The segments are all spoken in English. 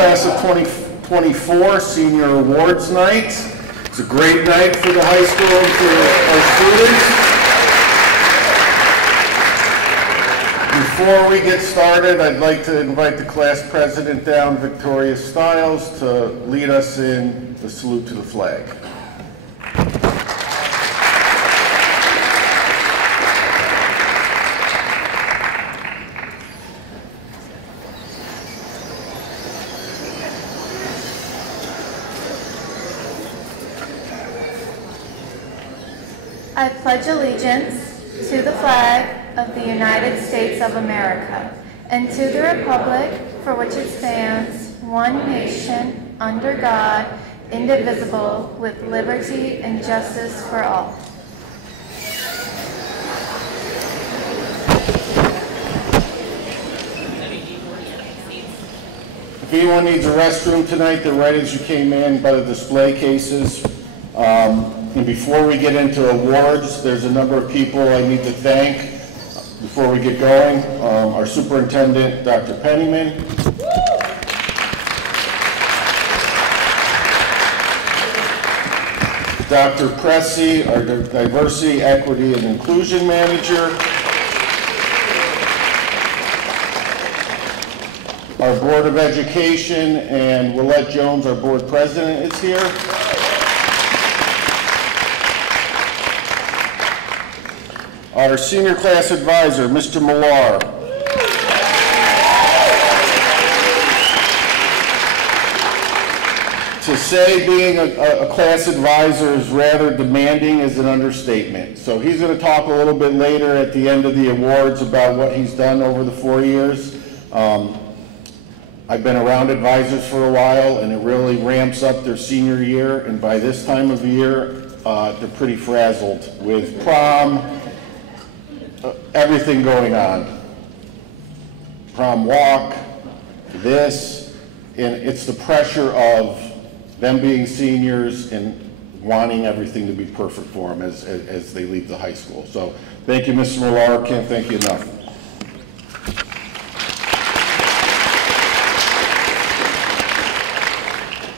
class of 2024 Senior Awards Night. It's a great night for the high school and for our students. Before we get started, I'd like to invite the class president down, Victoria Stiles, to lead us in the salute to the flag. I pledge allegiance to the flag of the United States of America and to the republic for which it stands, one nation, under God, indivisible, with liberty and justice for all. If anyone needs a restroom tonight, they're right as you came in by the display cases. And before we get into awards, there's a number of people I need to thank before we get going. Our superintendent, Dr. Pennyman. Dr. Pressy, our Diversity, Equity, and Inclusion Manager. Our Board of Education, and Willette Jones, our Board President, is here. Our senior class advisor, Mr. Millar. To say being a class advisor is rather demanding is an understatement. So he's going to talk a little bit later at the end of the awards about what he's done over the 4 years. I've been around advisors for a while, and it really ramps up their senior year, and by this time of year, they're pretty frazzled with prom, everything going on. Prom walk, this, and it's the pressure of them being seniors and wanting everything to be perfect for them as they leave the high school. So thank you, Mr. Millar. Can't thank you enough.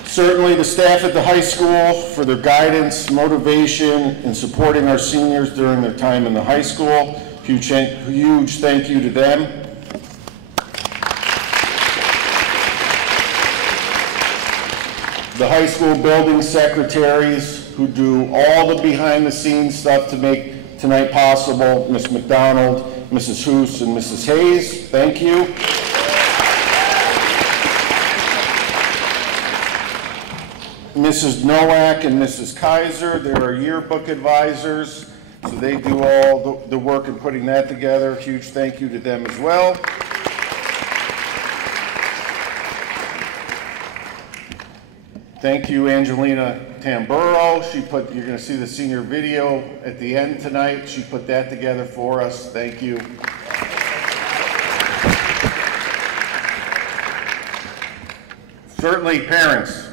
Certainly the staff at the high school for their guidance, motivation, and supporting our seniors during their time in the high school. Huge thank you to them. The high school building secretaries who do all the behind the scenes stuff to make tonight possible. Ms. McDonald, Mrs. Hoos, and Mrs. Hayes, thank you. Mrs. Nowak and Mrs. Kaiser, they're our yearbook advisors. So they do all the work in putting that together. Huge thank you to them as well. Thank you, Angelina Tamburo. You're going to see the senior video at the end tonight. She put that together for us. Thank you. Certainly, parents,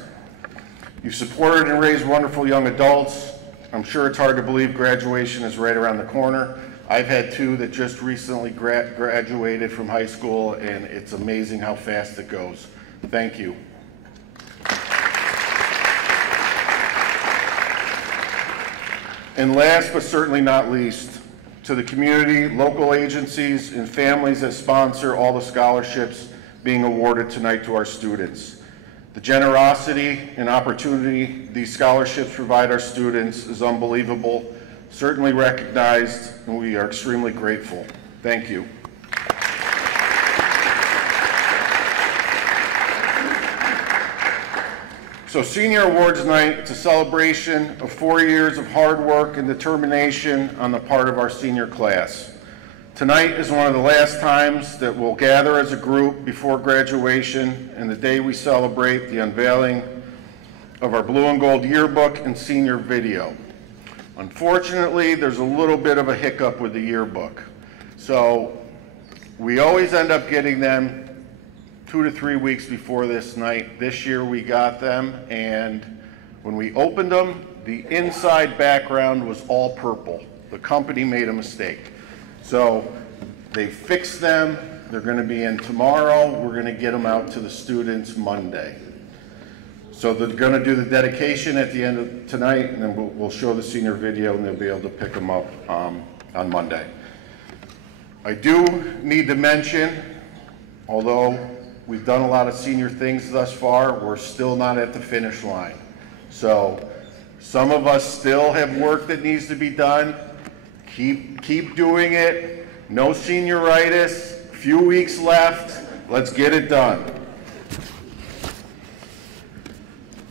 you've supported and raised wonderful young adults. I'm sure it's hard to believe graduation is right around the corner. I've had two that just recently graduated from high school, and it's amazing how fast it goes. Thank you. And last but certainly not least, to the community, local agencies, and families that sponsor all the scholarships being awarded tonight to our students. The generosity and opportunity these scholarships provide our students is unbelievable, certainly recognized, and we are extremely grateful. Thank you. So Senior Awards Night, it's a celebration of 4 years of hard work and determination on the part of our senior class. Tonight is one of the last times that we'll gather as a group before graduation and the day we celebrate the unveiling of our blue and gold yearbook and senior video. Unfortunately, there's a little bit of a hiccup with the yearbook. So we always end up getting them 2 to 3 weeks before this night. This year we got them, and when we opened them, the inside background was all purple. The company made a mistake. So they fixed them, They're going to be in tomorrow. We're going to get them out to the students Monday. So they're going to do the dedication at the end of tonight, and then we'll show the senior video, and they'll be able to pick them up on Monday. I do need to mention, although we've done a lot of senior things thus far, we're still not at the finish line. So some of us still have work that needs to be done. Keep doing it. No senioritis. Few weeks left. Let's get it done.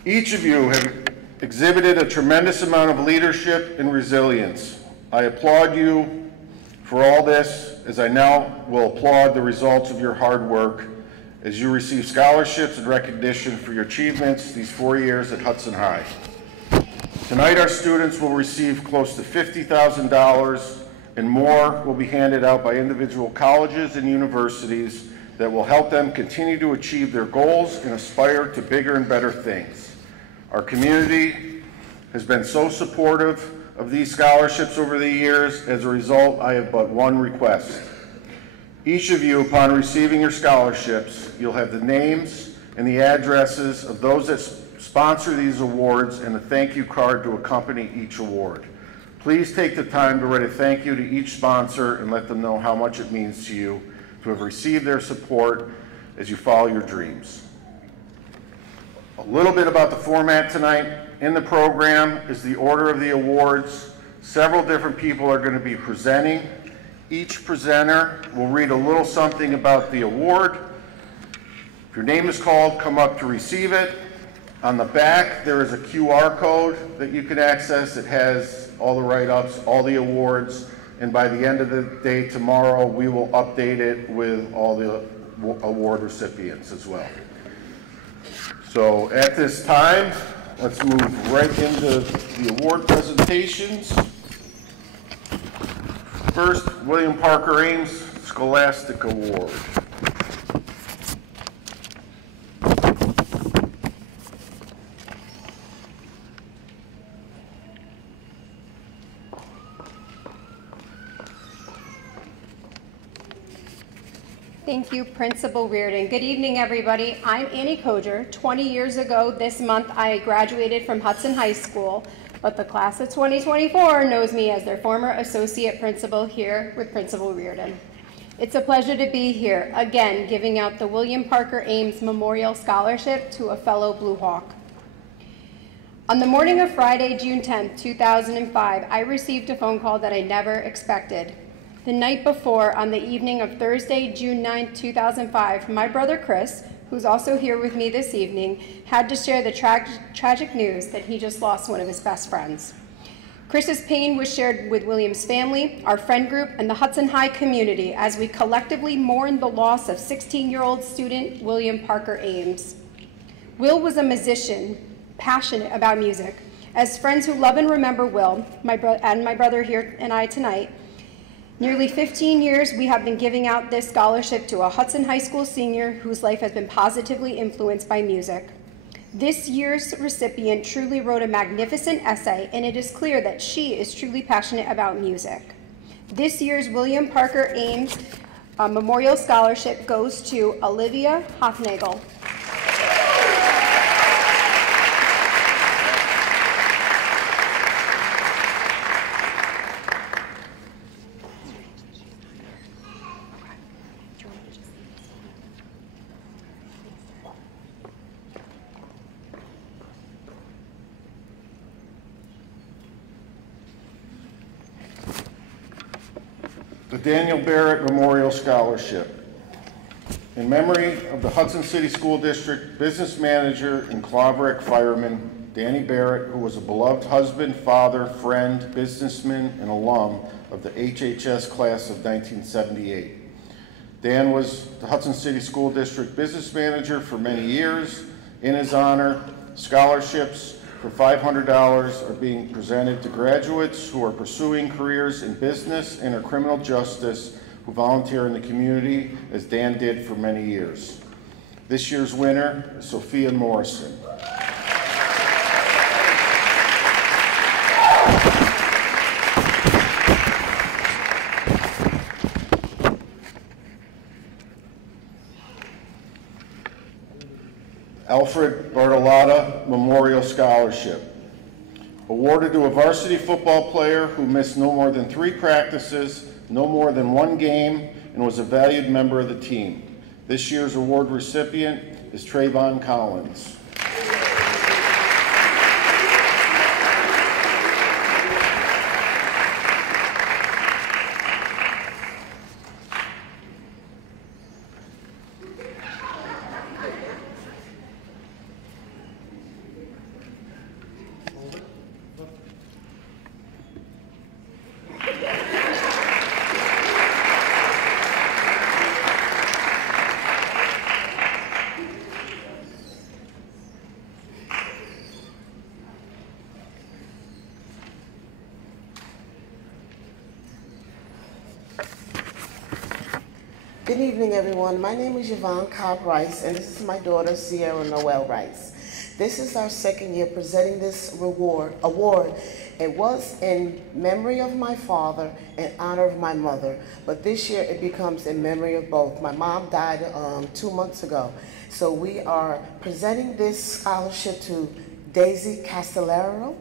Each of you have exhibited a tremendous amount of leadership and resilience. I applaud you for all this, as I now will applaud the results of your hard work as you receive scholarships and recognition for your achievements these 4 years at Hudson High. Tonight, our students will receive close to $50,000, and more will be handed out by individual colleges and universities that will help them continue to achieve their goals and aspire to bigger and better things. Our community has been so supportive of these scholarships over the years. As a result, I have but one request. Each of you, upon receiving your scholarships, you'll have the names and the addresses of those that sponsor these awards and a thank you card to accompany each award. Please take the time to write a thank you to each sponsor and let them know how much it means to you to have received their support as you follow your dreams. A little bit about the format tonight. In the program is the order of the awards. Several different people are going to be presenting. Each presenter will read a little something about the award. If your name is called, come up to receive it. On the back, there is a QR code that you can access. It has all the write-ups, all the awards, and by the end of the day tomorrow, we will update it with all the award recipients as well. So at this time, let's move right into the award presentations. First, William Parker Ames Scholastic Award. Thank you, Principal Reardon. Good evening, everybody. I'm Annie Koger. 20 years ago this month, I graduated from Hudson High School, but the class of 2024 knows me as their former associate principal here with Principal Reardon. It's a pleasure to be here, again, giving out the William Parker Ames Memorial Scholarship to a fellow Blue Hawk. On the morning of Friday, June 10, 2005, I received a phone call that I never expected. The night before, on the evening of Thursday, June 9, 2005, my brother Chris, who's also here with me this evening, had to share the tragic news that he just lost one of his best friends. Chris's pain was shared with William's family, our friend group, and the Hudson High community as we collectively mourned the loss of 16-year-old student William Parker Ames. Will was a musician, passionate about music. As friends who love and remember Will, my brother here and I tonight, nearly 15 years we have been giving out this scholarship to a Hudson High School senior whose life has been positively influenced by music. This year's recipient truly wrote a magnificent essay, and it is clear that she is truly passionate about music. This year's William Parker Ames Memorial Scholarship goes to Olivia Hofnagel. The Daniel Barrett Memorial Scholarship. In memory of the Hudson City School District business manager and Claverack fireman, Danny Barrett, who was a beloved husband, father, friend, businessman, and alum of the HHS class of 1978. Dan was the Hudson City School District business manager for many years. In his honor, scholarships for $500 are being presented to graduates who are pursuing careers in business and or criminal justice who volunteer in the community, as Dan did for many years. This year's winner is Sophia Morrison. Alfred Bartolotta Memorial Scholarship. Awarded to a varsity football player who missed no more than 3 practices, no more than 1 game, and was a valued member of the team. This year's award recipient is Trayvon Collins. Good evening, everyone. My name is Yvonne Cobb Rice, and this is my daughter, Sierra Noel Rice. This is our second year presenting this award. It was in memory of my father and honor of my mother, but this year it becomes in memory of both. My mom died 2 months ago, so we are presenting this scholarship to Daisy Castellero.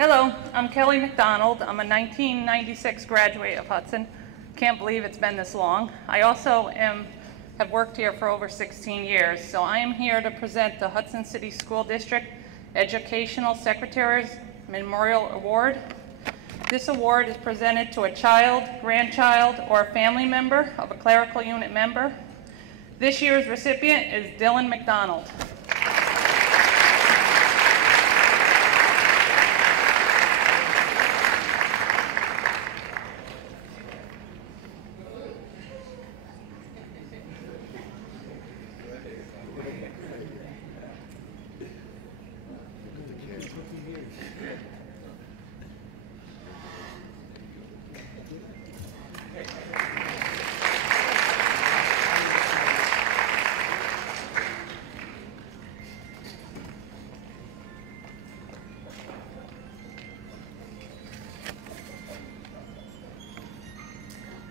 Hello, I'm Kelly McDonald. I'm a 1996 graduate of Hudson. Can't believe it's been this long. I also have worked here for over 16 years, so I am here to present the Hudson City School District Educational Secretary's Memorial Award. This award is presented to a child, grandchild, or a family member of a clerical unit member. This year's recipient is Dylan McDonald.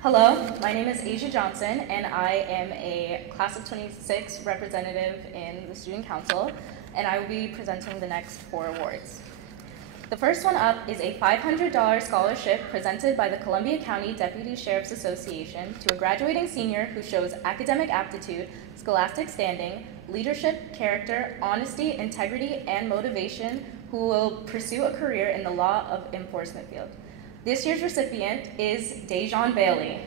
Hello, my name is Asia Johnson, and I am a class of 26 representative in the Student Council, and I will be presenting the next 4 awards. The first one up is a $500 scholarship presented by the Columbia County Deputy Sheriff's Association to a graduating senior who shows academic aptitude, scholastic standing, leadership, character, honesty, integrity, and motivation, who will pursue a career in the law of enforcement field. This year's recipient is Dejan Bailey.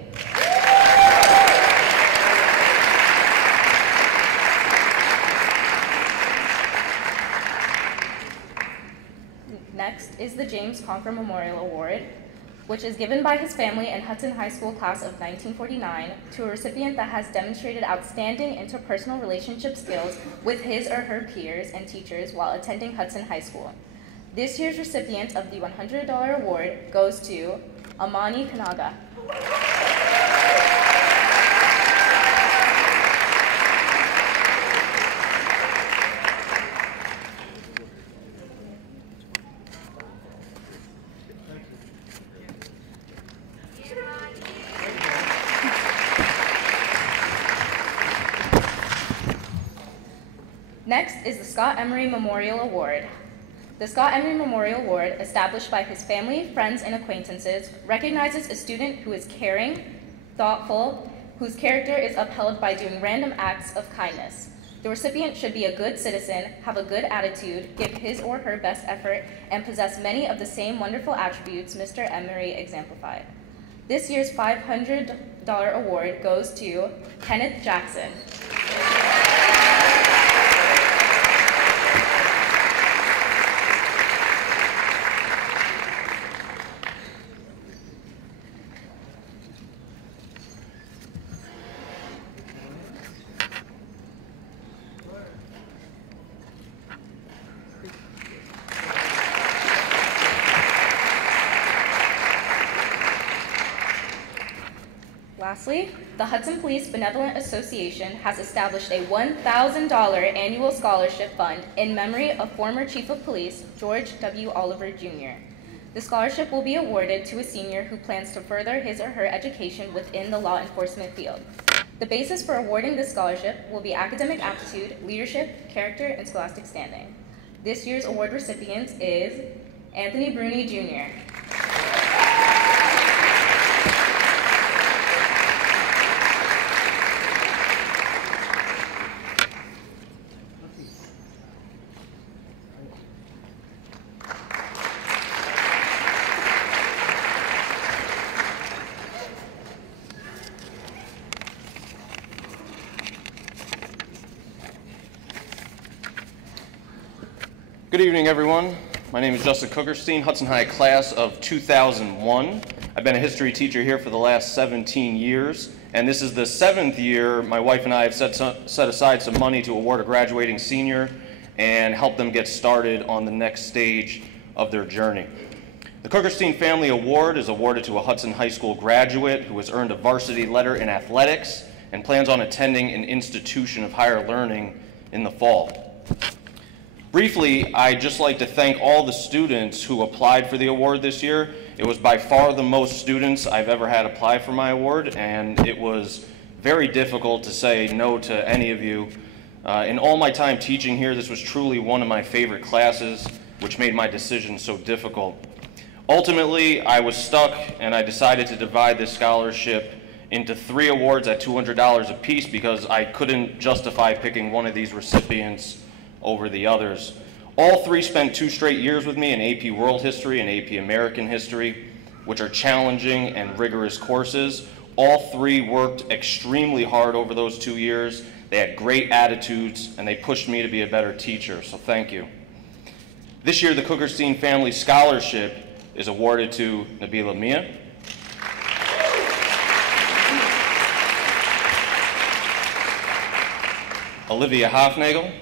Next is the James Conker Memorial Award, which is given by his family and Hudson High School class of 1949 to a recipient that has demonstrated outstanding interpersonal relationship skills with his or her peers and teachers while attending Hudson High School. This year's recipient of the $100 award goes to Amani Kanaga. Next is the Scott Emery Memorial Award. The Scott Emery Memorial Award, established by his family, friends, and acquaintances, recognizes a student who is caring, thoughtful, whose character is upheld by doing random acts of kindness. The recipient should be a good citizen, have a good attitude, give his or her best effort, and possess many of the same wonderful attributes Mr. Emery exemplified. This year's $500 award goes to Kenneth Jackson. Lastly, the Hudson Police Benevolent Association has established a $1,000 annual scholarship fund in memory of former Chief of Police George W. Oliver Jr. The scholarship will be awarded to a senior who plans to further his or her education within the law enforcement field. The basis for awarding this scholarship will be academic aptitude, leadership, character, and scholastic standing. This year's award recipient is Anthony Bruni, Jr. Good evening, everyone. My name is Justin Cookerstein, Hudson High class of 2001. I've been a history teacher here for the last 17 years, and this is the 7th year my wife and I have set aside some money to award a graduating senior and help them get started on the next stage of their journey. The Cookerstein Family Award is awarded to a Hudson High School graduate who has earned a varsity letter in athletics and plans on attending an institution of higher learning in the fall. Briefly, I'd just like to thank all the students who applied for the award this year. It was by far the most students I've ever had apply for my award, and it was very difficult to say no to any of you. In all my time teaching here, this was truly one of my favorite classes, which made my decision so difficult. Ultimately, I was stuck, and I decided to divide this scholarship into 3 awards at $200 apiece because I couldn't justify picking one of these recipients over the others. All 3 spent 2 straight years with me in AP World History and AP American History, which are challenging and rigorous courses. All 3 worked extremely hard over those 2 years. They had great attitudes, and they pushed me to be a better teacher, so thank you. This year, the Cookerstein Family Scholarship is awarded to Nabila Mia, Olivia Hofnagel,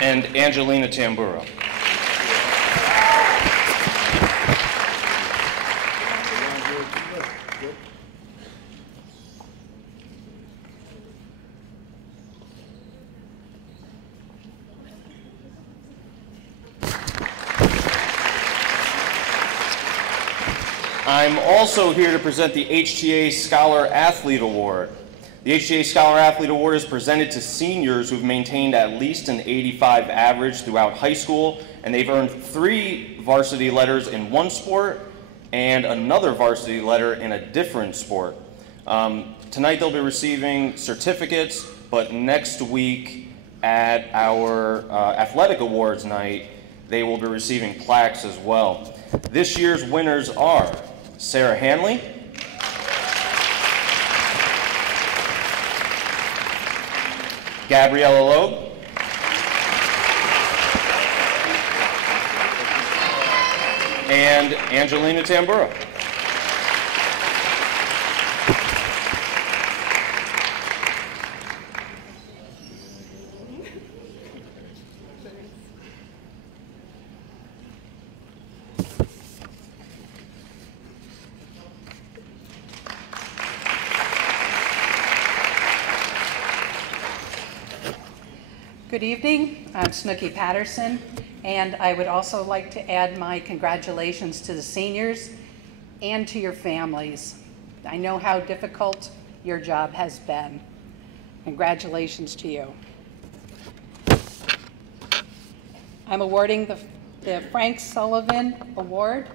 and Angelina Tambura. I'm also here to present the HTA Scholar Athlete Award. The HTA Scholar Athlete Award is presented to seniors who've maintained at least an 85 average throughout high school, and they've earned 3 varsity letters in one sport and another varsity letter in a different sport. Tonight they'll be receiving certificates, but next week at our athletic awards night, they will be receiving plaques as well. This year's winners are Sarah Hanley, Gabriella Loeb, and Angelina Tambura. Good evening, I'm Snooki Patterson, and I would also like to add my congratulations to the seniors and to your families. I know how difficult your job has been. Congratulations to you. I'm awarding the Frank Sullivan Award,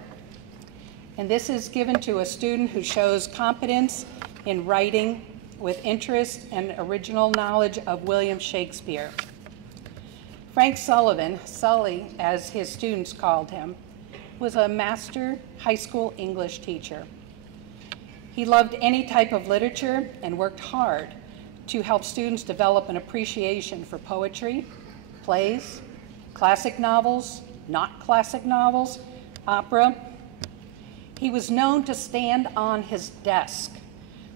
and this is given to a student who shows competence in writing with interest and original knowledge of William Shakespeare. Frank Sullivan, Sully as his students called him, was a master high school English teacher. He loved any type of literature and worked hard to help students develop an appreciation for poetry, plays, classic novels, not classic novels, opera. He was known to stand on his desk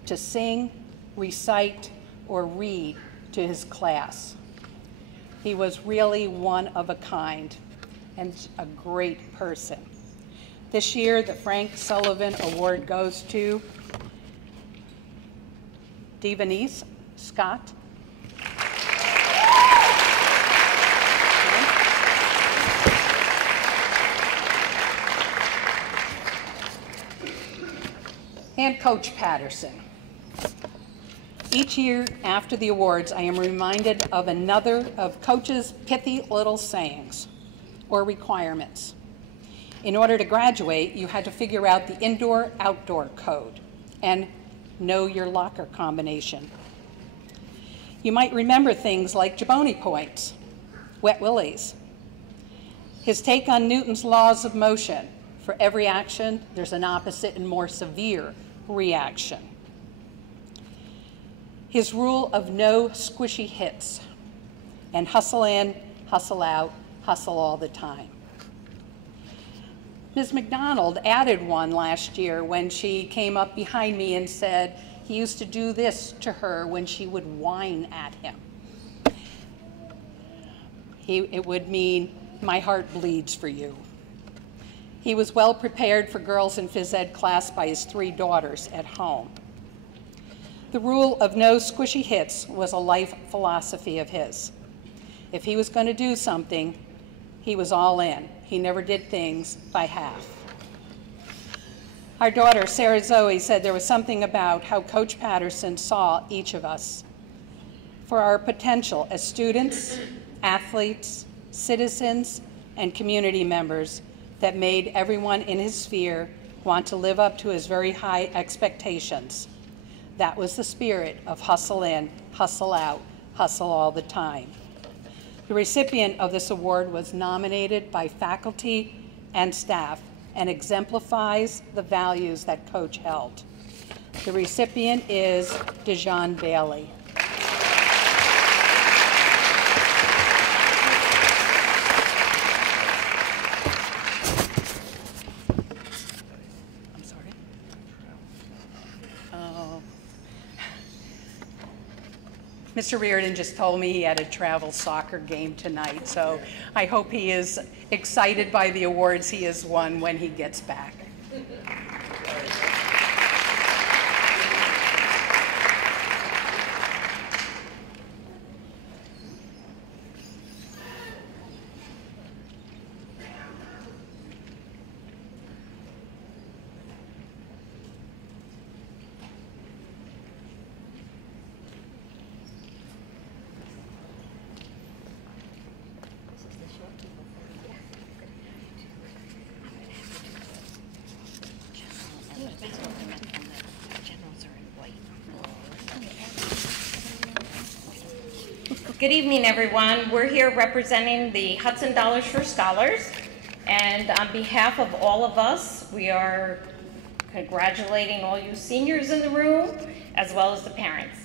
to sing, recite, or read to his class. He was really one of a kind and a great person. This year, the Frank Sullivan Award goes to Devenice Scott. And Coach Patterson. Each year after the awards, I am reminded of another of Coach's pithy little sayings or requirements. In order to graduate, you had to figure out the indoor-outdoor code and know your locker combination. You might remember things like Jaboni points, wet willies, his take on Newton's laws of motion. For every action, there's an opposite and more severe reaction. His rule of no squishy hits, and hustle in, hustle out, hustle all the time. Ms. McDonald added one last year when she came up behind me and said he used to do this to her when she would whine at him. It would mean, my heart bleeds for you. He was well prepared for girls in phys ed class by his 3 daughters at home. The rule of no squishy hits was a life philosophy of his. If he was going to do something, he was all in. He never did things by half. Our daughter, Sarah Zoe, said there was something about how Coach Patterson saw each of us for our potential as students, athletes, citizens, and community members that made everyone in his sphere want to live up to his very high expectations. That was the spirit of hustle in, hustle out, hustle all the time. The recipient of this award was nominated by faculty and staff and exemplifies the values that Coach held. The recipient is Dejan Bailey. Mr. Reardon just told me he had a travel soccer game tonight, so I hope he is excited by the awards he has won when he gets back. Good evening, everyone. We're here representing the Hudson Dollars for Scholars, and on behalf of all of us, we are congratulating all you seniors in the room, as well as the parents.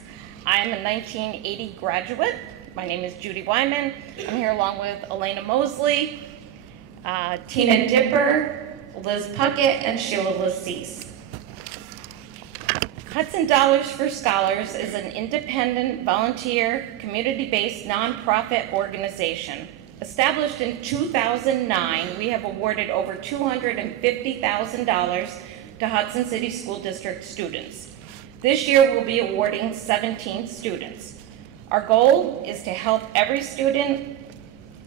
I am a 1980 graduate. My name is Judy Wyman. I'm here along with Elena Mosley, Tina Dipper, Liz Puckett, and Sheila Lacease. Hudson Dollars for Scholars is an independent, volunteer, community-based nonprofit organization. Established in 2009, we have awarded over $250,000 to Hudson City School District students. This year, we'll be awarding 17 students. Our goal is to help every student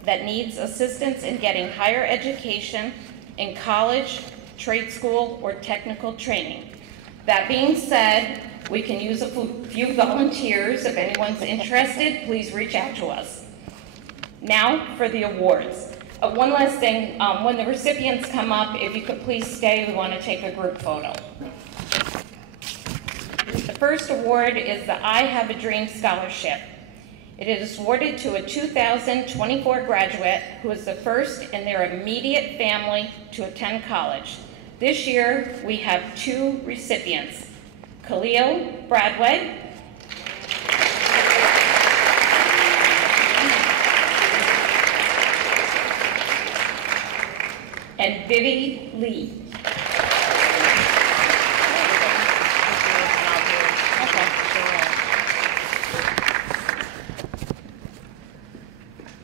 that needs assistance in getting higher education in college, trade school, or technical training. That being said, we can use a few volunteers. If anyone's interested, please reach out to us. Now for the awards. One last thing, when the recipients come up, if you could please stay, we want to take a group photo. The first award is the I Have a Dream Scholarship. It is awarded to a 2024 graduate who is the first in their immediate family to attend college. This year, we have 2 recipients, Khalil Bradway and Vivi Lee.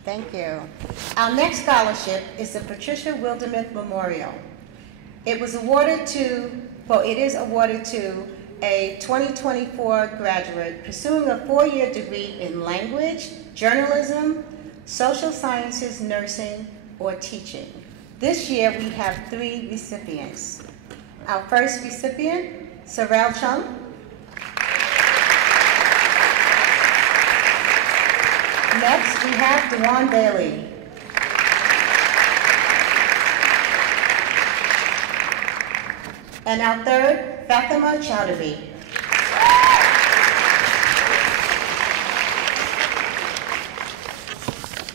Thank you. Our next scholarship is the Patricia Wildermuth Memorial. It was awarded to, it is awarded to a 2024 graduate pursuing a 4-year degree in language, journalism, social sciences, nursing, or teaching. This year we have 3 recipients. Our first recipient, Sorrel Chung. Next, we have Dewan Bailey. And our third, Fatima Chowdhury.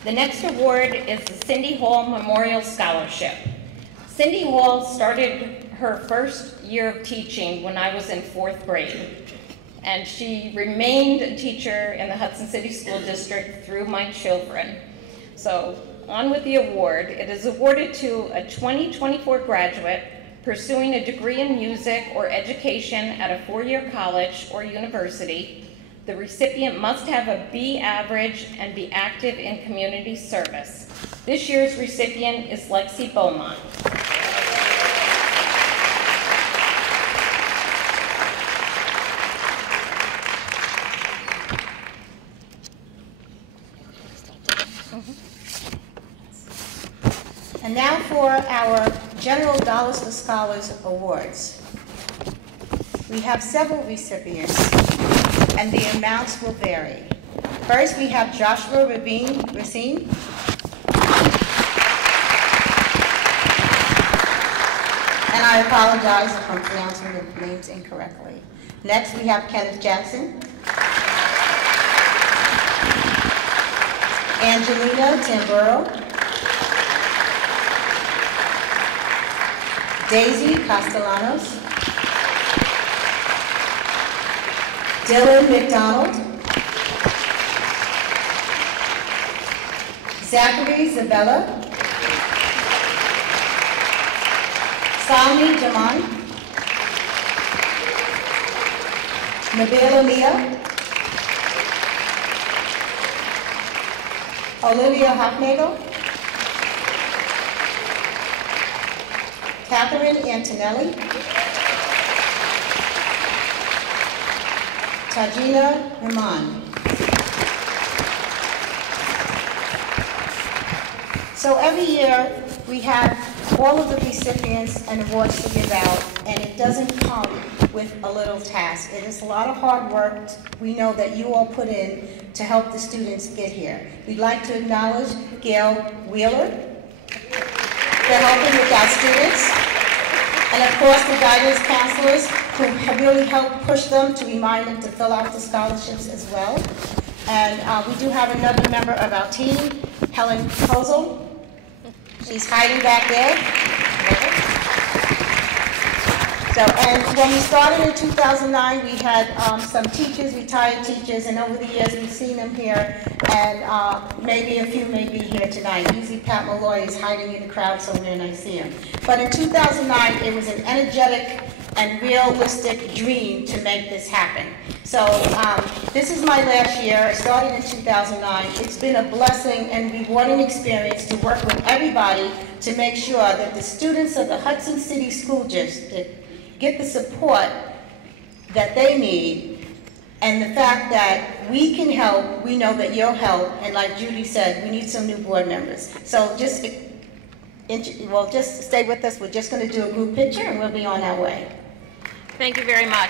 The next award is the Cindy Hall Memorial Scholarship. Cindy Hall started her first year of teaching when I was in 4th grade. And she remained a teacher in the Hudson City School District through my children. So on with the award. It is awarded to a 2024 graduate pursuing a degree in music or education at a 4-year college or university. The recipient must have a B average and be active in community service. This year's recipient is Lexi Beaumont. And now for our General Dollars for Scholars Awards. We have several recipients, and the amounts will vary. First, we have Joshua Racine. And I apologize if I'm pronouncing the names incorrectly. Next, we have Kenneth Jackson. Angelina Tamburo. Daisy Castellanos. Dylan McDonald. Zachary Zabella. Salmi Jaman. Nabila Mia. Olivia Hoffnagel. Catherine Antonelli. Tajina Rahman. So every year we have all of the recipients and awards to give out, and it doesn't come with a little task. It is a lot of hard work we know that you all put in to help the students get here. We'd like to acknowledge Gail Wheeler for helping with our students, and of course the guidance counselors who have really helped push them to remind them to fill out the scholarships as well. And we do have another member of our team, Helen Kozel. She's hiding back there. So, and when we started in 2009, we had some teachers, retired teachers, and over the years we've seen them here, and maybe a few may be here tonight. Usually Pat Malloy is hiding in the crowd somewhere and I see him. But in 2009, it was an energetic and realistic dream to make this happen. So this is my last year. I started in 2009. It's been a blessing and rewarding experience to work with everybody to make sure that the students of the Hudson City School District get the support that they need, and the fact that we can help, we know that you'll help, and like Judy said, we need some new board members. So just stay with us. We're just going to do a group picture and we'll be on our way. Thank you very much.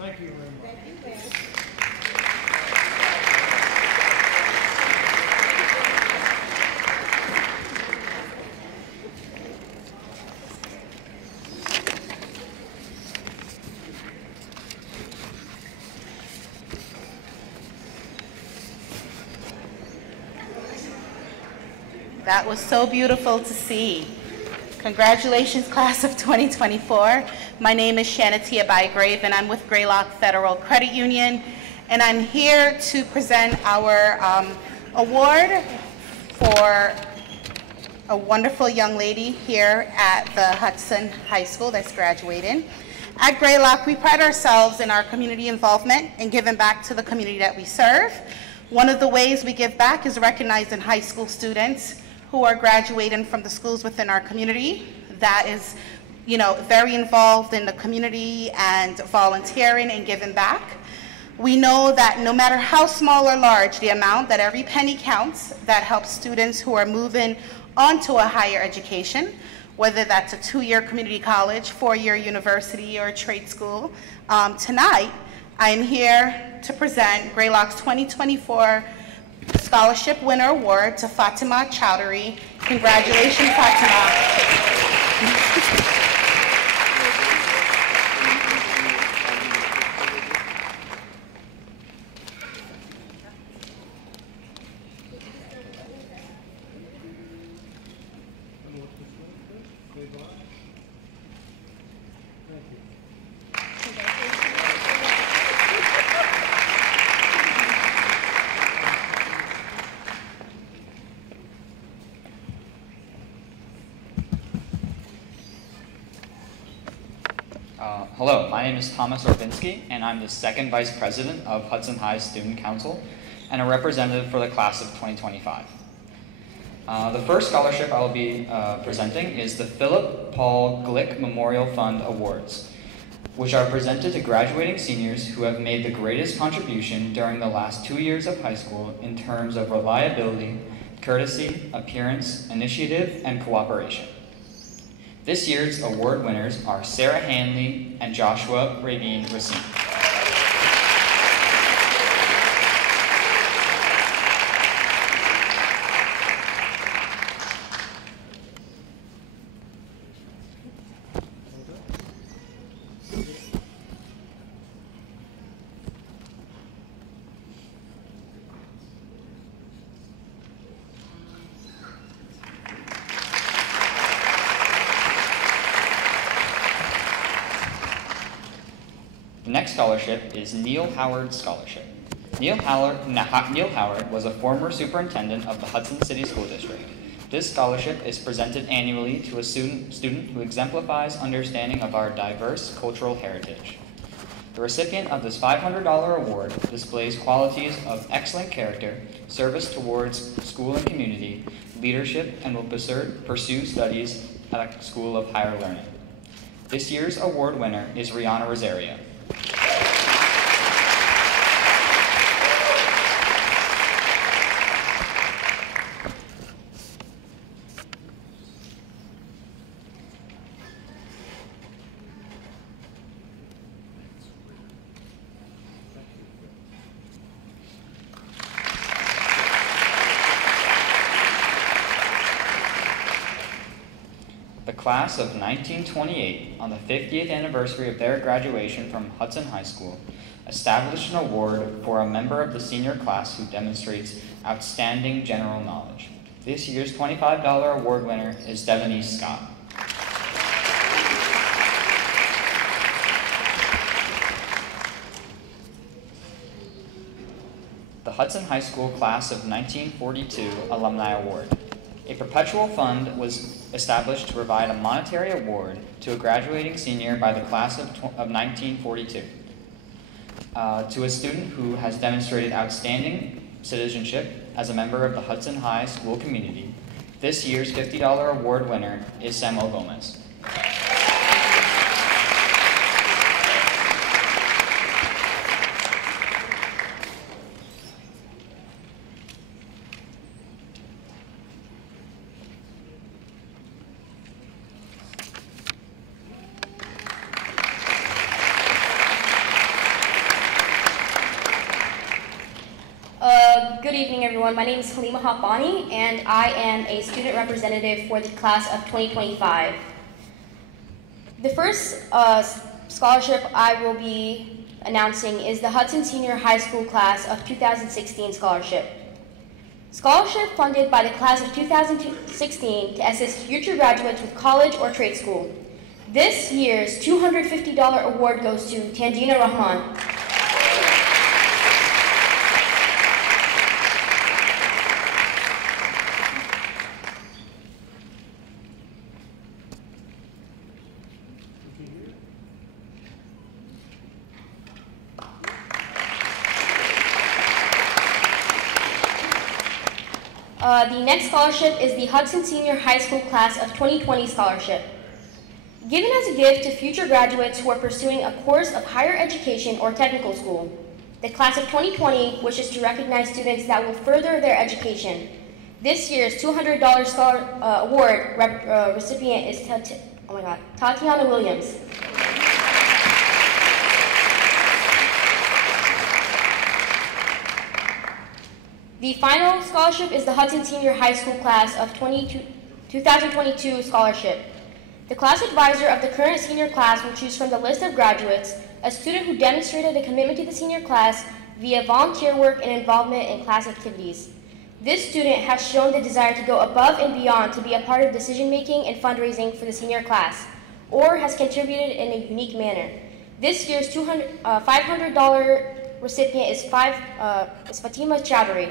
Thank you very much. Thank you, That was so beautiful to see. Congratulations, class of 2024. My name is Shanatia Bygrave, and I'm with Greylock Federal Credit Union, and I'm here to present our award for a wonderful young lady here at the Hudson High School that's graduating. At Greylock, we pride ourselves in our community involvement and giving back to the community that we serve. One of the ways we give back is recognizing high school students who are graduating from the schools within our community that is, very involved in the community and volunteering and giving back. We know that no matter how small or large the amount, that every penny counts that helps students who are moving onto a higher education, whether that's a 2-year community college, 4-year university, or a trade school. Tonight, I'm here to present Greylock's 2024 Scholarship Winner Award to Fatima Chowdhury. Congratulations, Fatima. Hello, my name is Thomas Orbinsky, and I'm the second Vice President of Hudson High Student Council and a representative for the class of 2025. The first scholarship I will be presenting is the Philip Paul Glick Memorial Fund Awards, which are presented to graduating seniors who have made the greatest contribution during the last 2 years of high school in terms of reliability, courtesy, appearance, initiative, and cooperation. This year's award winners are Sarah Hanley and Joshua Ravine Racine. The next scholarship is Neil Howard Scholarship. Neil Howard was a former superintendent of the Hudson City School District. This scholarship is presented annually to a student who exemplifies understanding of our diverse cultural heritage. The recipient of this $500 award displays qualities of excellent character, service towards school and community, leadership, and will pursue studies at a school of higher learning. This year's award winner is Rihanna Rosario. The class of 1928, on the 50th anniversary of their graduation from Hudson High School, established an award for a member of the senior class who demonstrates outstanding general knowledge. This year's $25 award winner is Devonese Scott. The Hudson High School Class of 1942 Alumni Award. A perpetual fund was established to provide a monetary award to a graduating senior by the class of 1942 to a student who has demonstrated outstanding citizenship as a member of the Hudson High School community. This year's $50 award winner is Samuel Gomez. Good evening, everyone. My name is Halima Hafani, and I am a student representative for the class of 2025. The first scholarship I will be announcing is the Hudson Senior High School Class of 2016 Scholarship. Scholarship funded by the class of 2016 to assist future graduates with college or trade school. This year's $250 award goes to Tanjina Rahman. The next scholarship is the Hudson Senior High School Class of 2020 Scholarship. Given as a gift to future graduates who are pursuing a course of higher education or technical school, the Class of 2020 wishes to recognize students that will further their education. This year's $200 award recipient is Tatiana Williams. The final scholarship is the Hudson Senior High School Class of 2022 Scholarship. The class advisor of the current senior class will choose from the list of graduates a student who demonstrated a commitment to the senior class via volunteer work and involvement in class activities. This student has shown the desire to go above and beyond to be a part of decision-making and fundraising for the senior class, or has contributed in a unique manner. This year's $500 recipient is Fatima Chowdhury.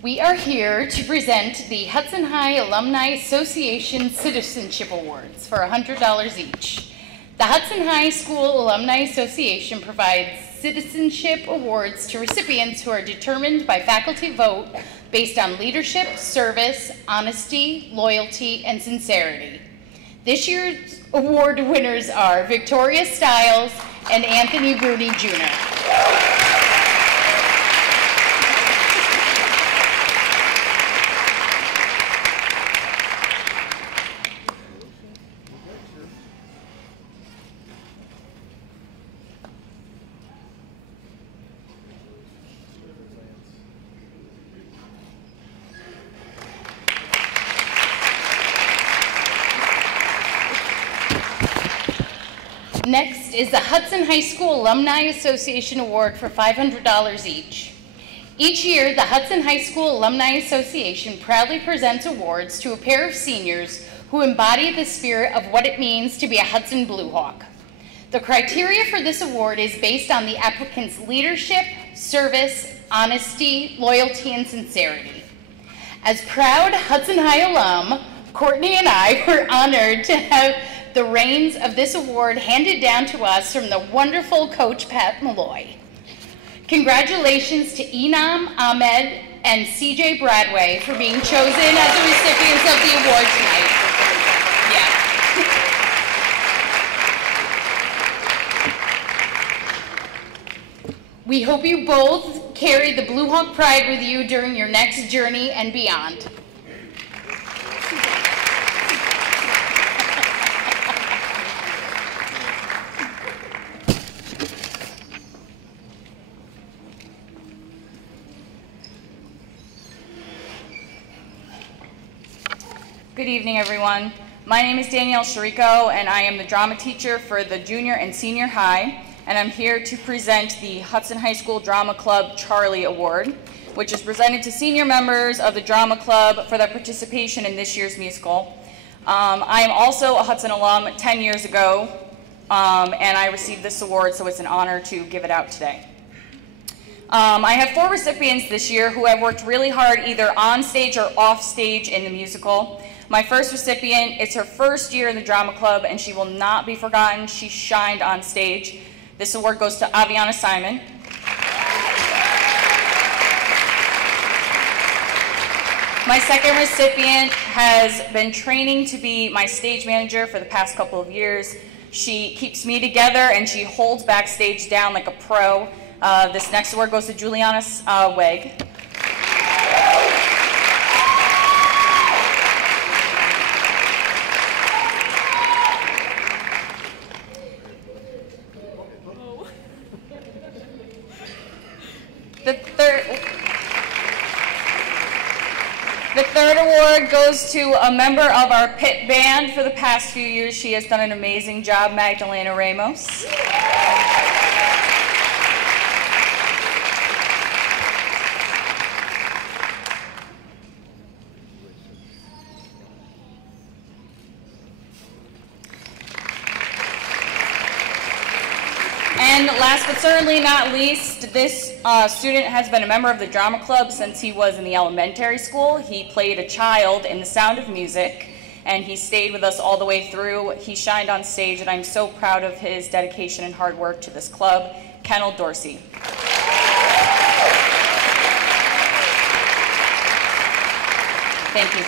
We are here to present the Hudson High Alumni Association Citizenship Awards for $100 each. The Hudson High School Alumni Association provides citizenship awards to recipients who are determined by faculty vote based on leadership, service, honesty, loyalty, and sincerity. This year's award winners are Victoria Stiles and Anthony Bruni Jr. Next is the Hudson High School Alumni Association Award for $500 each. Each year, the Hudson High School Alumni Association proudly presents awards to a pair of seniors who embody the spirit of what it means to be a Hudson Blue Hawk. The criteria for this award is based on the applicant's leadership, service, honesty, loyalty, and sincerity. As proud Hudson High alum, Courtney and I were honored to have the reins of this award handed down to us from the wonderful Coach Pat Malloy. Congratulations to Enam Ahmed and CJ Bradway for being chosen as the recipients of the award tonight. We hope you both carry the Blue Hawk pride with you during your next journey and beyond. Good evening, everyone. My name is Danielle Sharico, and I am the drama teacher for the junior and senior high, and I'm here to present the Hudson High School Drama Club Charlie Award, which is presented to senior members of the drama club for their participation in this year's musical. I am also a Hudson alum 10 years ago, and I received this award, so it's an honor to give it out today. I have 4 recipients this year who have worked really hard either on stage or off stage in the musical. My first recipient, it's her first year in the drama club, and she will not be forgotten. She shined on stage. This award goes to Aviana Simon. My second recipient has been training to be my stage manager for the past couple of years. She keeps me together, and she holds backstage down like a pro. This next award goes to Juliana Weg. The third award goes to a member of our pit band for the past few years. She has done an amazing job, Magdalena Ramos. And last but certainly not least, this student has been a member of the drama club since he was in the elementary school. He played a child in The Sound of Music, and he stayed with us all the way through. He shined on stage, and I'm so proud of his dedication and hard work to this club. Kennel Dorsey. Thank you.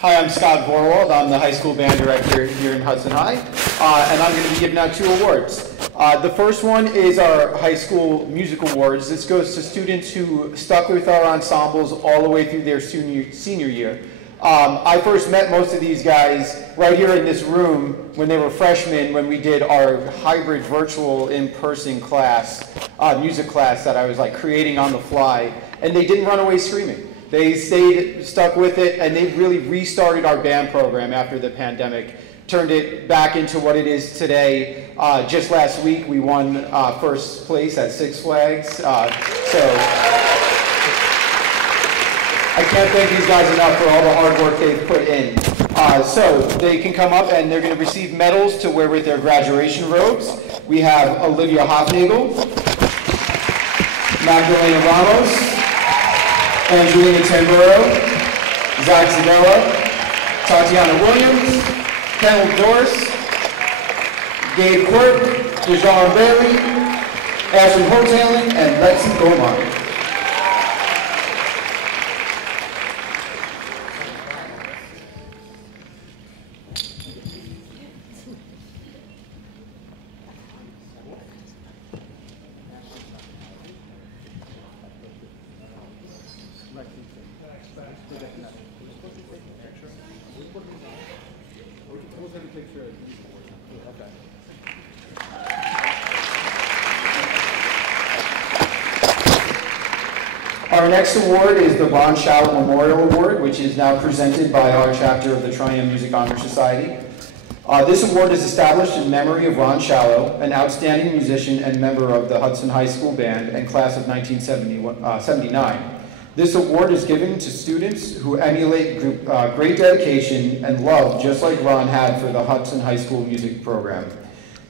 Hi, I'm Scott Vorwald. I'm the high school band director here in Hudson High, and I'm going to be giving out 2 awards. The first one is our high school music awards. This goes to students who stuck with our ensembles all the way through their senior year. I first met most of these guys right here in this room when they were freshmen, when we did our hybrid virtual in-person class, music class that I was like creating on the fly, and they didn't run away screaming. They stuck with it, and they really restarted our band program after the pandemic, turned it back into what it is today. Just last week, we won first place at Six Flags. So I can't thank these guys enough for all the hard work they've put in. So they can come up, and they're going to receive medals to wear with their graduation robes. We have Olivia Hofnagel, Magdalena Ramos, Angelina Tamburo, Zach Zadella, Tatiana Williams, Kennel Doris, Gabe Quirk, Dejan Bailey, Ashley Hortalen, and Lexi Gomar. Our next award is the Ron Shallow Memorial Award, which is now presented by our chapter of the Triumph Music Honor Society. This award is established in memory of Ron Shallow, an outstanding musician and member of the Hudson High School Band and class of 1979. This award is given to students who emulate great dedication and love, just like Ron had for the Hudson High School music program.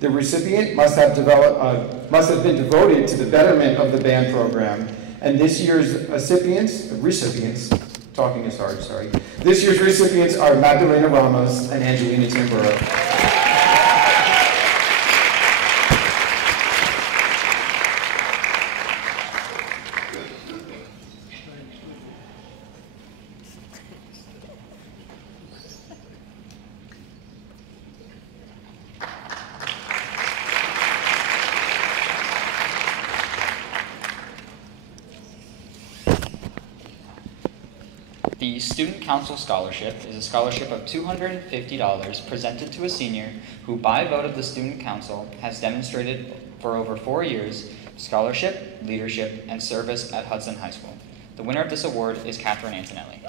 The recipient must have been devoted to the betterment of the band program, and this year's recipients, talking is hard, sorry. This year's recipients are Magdalena Ramos and Angelina Tamburo. The Student Council Scholarship is a scholarship of $250 presented to a senior who, by vote of the Student Council, has demonstrated for over 4 years scholarship, leadership, and service at Hudson High School. The winner of this award is Catherine Antonelli.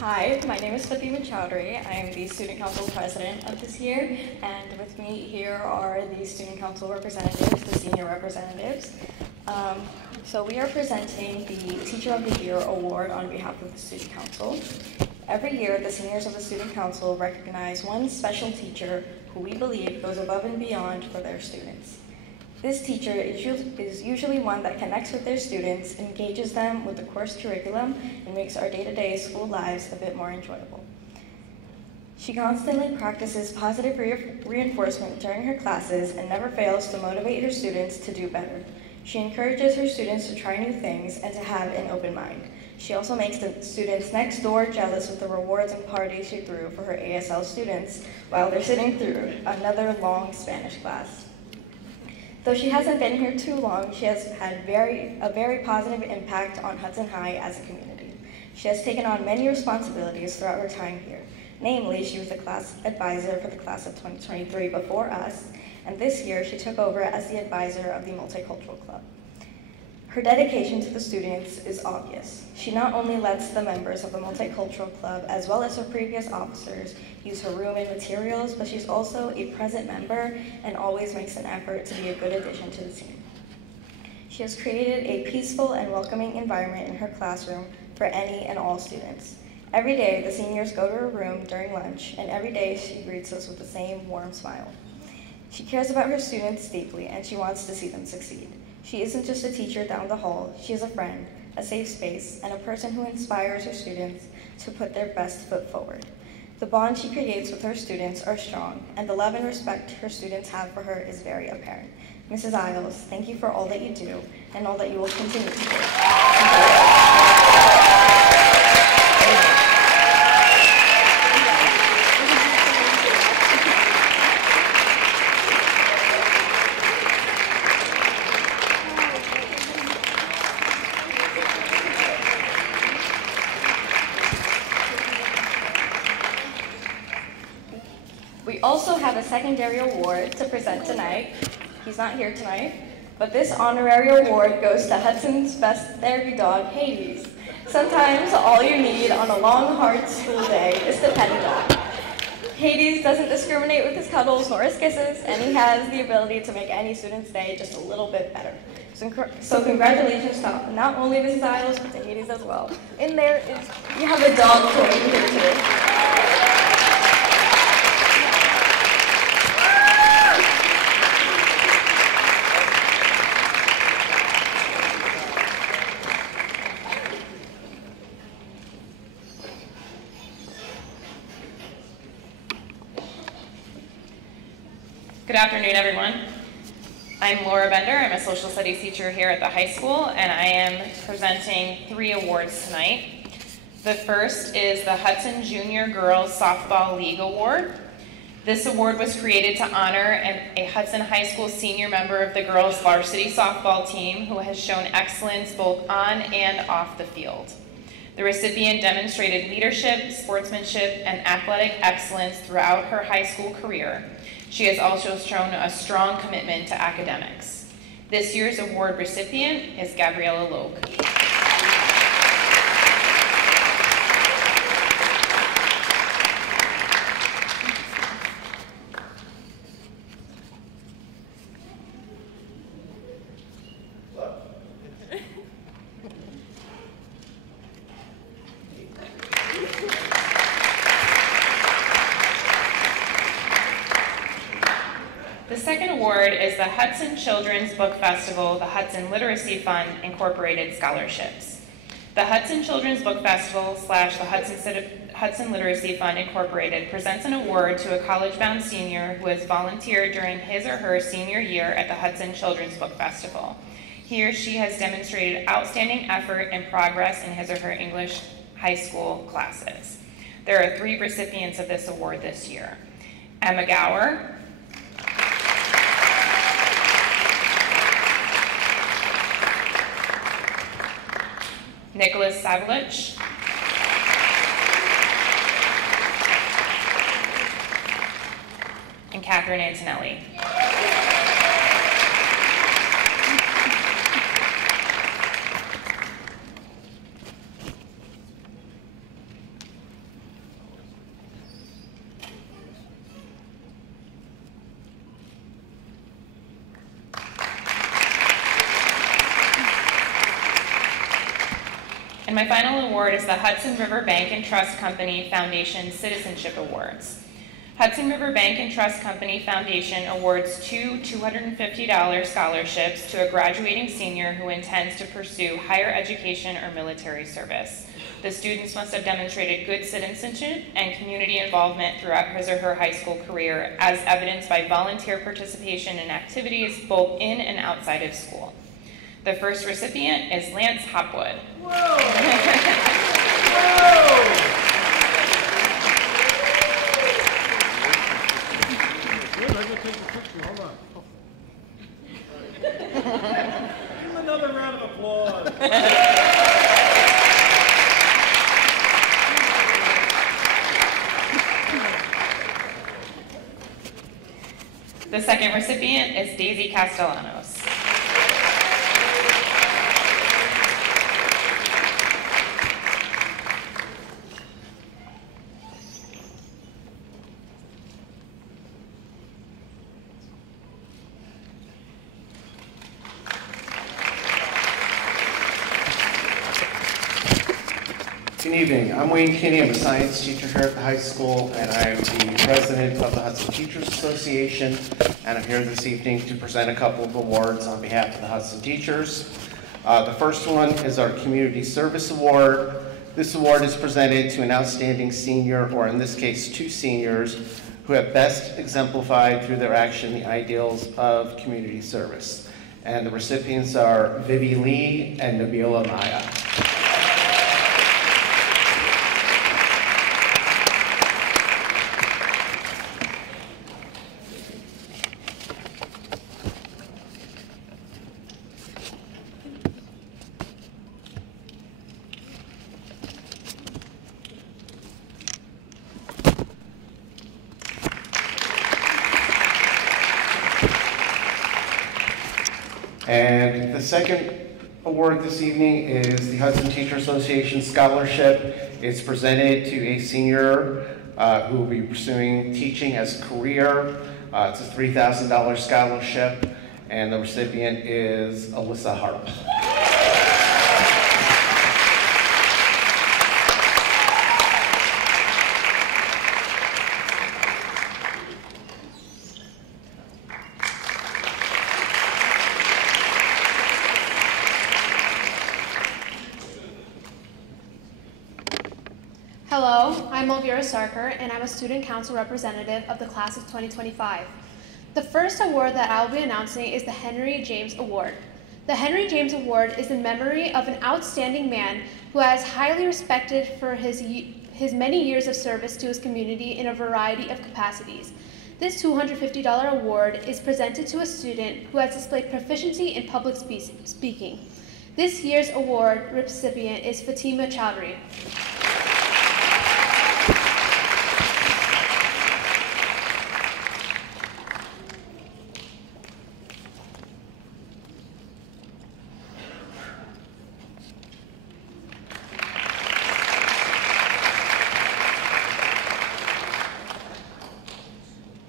Hi, my name is Fatima Chowdhury. I am the Student Council President of this year, and with me here are the Student Council representatives, the senior representatives. So we are presenting the Teacher of the Year Award on behalf of the Student Council. Every year, the seniors of the Student Council recognize one special teacher who we believe goes above and beyond for their students. This teacher is usually one that connects with their students, engages them with the course curriculum, and makes our day-to-day school lives a bit more enjoyable. She constantly practices positive reinforcement during her classes and never fails to motivate her students to do better. She encourages her students to try new things and to have an open mind. She also makes the students next door jealous with the rewards and parties she threw for her ASL students while they're sitting through another long Spanish class. Though she hasn't been here too long, she has had a very positive impact on Hudson High as a community. She has taken on many responsibilities throughout her time here. Namely, she was the class advisor for the class of 2023 before us, and this year she took over as the advisor of the Multicultural Club. Her dedication to the students is obvious. She not only lets the members of the Multicultural Club, as well as her previous officers, use her room and materials, but she's also a present member and always makes an effort to be a good addition to the team. She has created a peaceful and welcoming environment in her classroom for any and all students. Every day, the seniors go to her room during lunch, and every day she greets us with the same warm smile. She cares about her students deeply, and she wants to see them succeed. She isn't just a teacher down the hall, she is a friend, a safe space, and a person who inspires her students to put their best foot forward. The bond she creates with her students are strong, and the love and respect her students have for her is very apparent. Mrs. Isles, thank you for all that you do, and all that you will continue to do. We also have a secondary award to present tonight. He's not here tonight, but this honorary award goes to Hudson's best therapy dog, Hades. Sometimes all you need on a long, hard school day is to pet a dog. Hades doesn't discriminate with his cuddles nor his kisses, and he has the ability to make any student's day just a little bit better. So congratulations to not only Mrs. Isles, but to Hades as well. In there is, you have a dog toy here too. Good afternoon, everyone. I'm Laura Bender. I'm a social studies teacher here at the high school, and I am presenting 3 awards tonight. The first is the Hudson Junior Girls Softball League Award. This award was created to honor a Hudson High School senior member of the girls varsity softball team who has shown excellence both on and off the field. The recipient demonstrated leadership, sportsmanship, and athletic excellence throughout her high school career. She has also shown a strong commitment to academics. This year's award recipient is Gabriella Logue. The second award is the Hudson Children's Book Festival, the Hudson Literacy Fund Incorporated Scholarships. The Hudson Children's Book Festival / the Hudson Literacy Fund Incorporated presents an award to a college-bound senior who has volunteered during his or her senior year at the Hudson Children's Book Festival. He or she has demonstrated outstanding effort and progress in his or her English high school classes. There are 3 recipients of this award this year: Emma Gower, Nicholas Savlich, and Catherine Antonelli. And my final award is the Hudson River Bank and Trust Company Foundation Citizenship Awards. Hudson River Bank and Trust Company Foundation awards two $250 scholarships to a graduating senior who intends to pursue higher education or military service. The students must have demonstrated good citizenship and community involvement throughout his or her high school career, as evidenced by volunteer participation in activities both in and outside of school. The first recipient is Lance Hopwood. Whoa! Whoa! Good, I can take a picture. Hold on. Give him another round of applause. The second recipient is Daisy Castellanos. Good evening. I'm Wayne Kinney. I'm a science teacher here at the high school, and I'm the president of the Hudson Teachers Association, and I'm here this evening to present a couple of awards on behalf of the Hudson teachers. The first one is our Community Service Award. This award is presented to an outstanding senior, or in this case, two seniors, who have best exemplified through their action the ideals of community service. And the recipients are Vivi Lee and Nabila Maya. And the second award this evening is the Hudson Teacher Association Scholarship. It's presented to a senior who will be pursuing teaching as a career. It's a $3,000 scholarship, and the recipient is Alyssa Harp. Hello, I'm Elvira Sarker, and I'm a student council representative of the class of 2025. The first award that I'll be announcing is the Henry James Award. The Henry James Award is in memory of an outstanding man who is highly respected for his many years of service to his community in a variety of capacities. This $250 award is presented to a student who has displayed proficiency in public speaking. This year's award recipient is Fatima Chowdhury.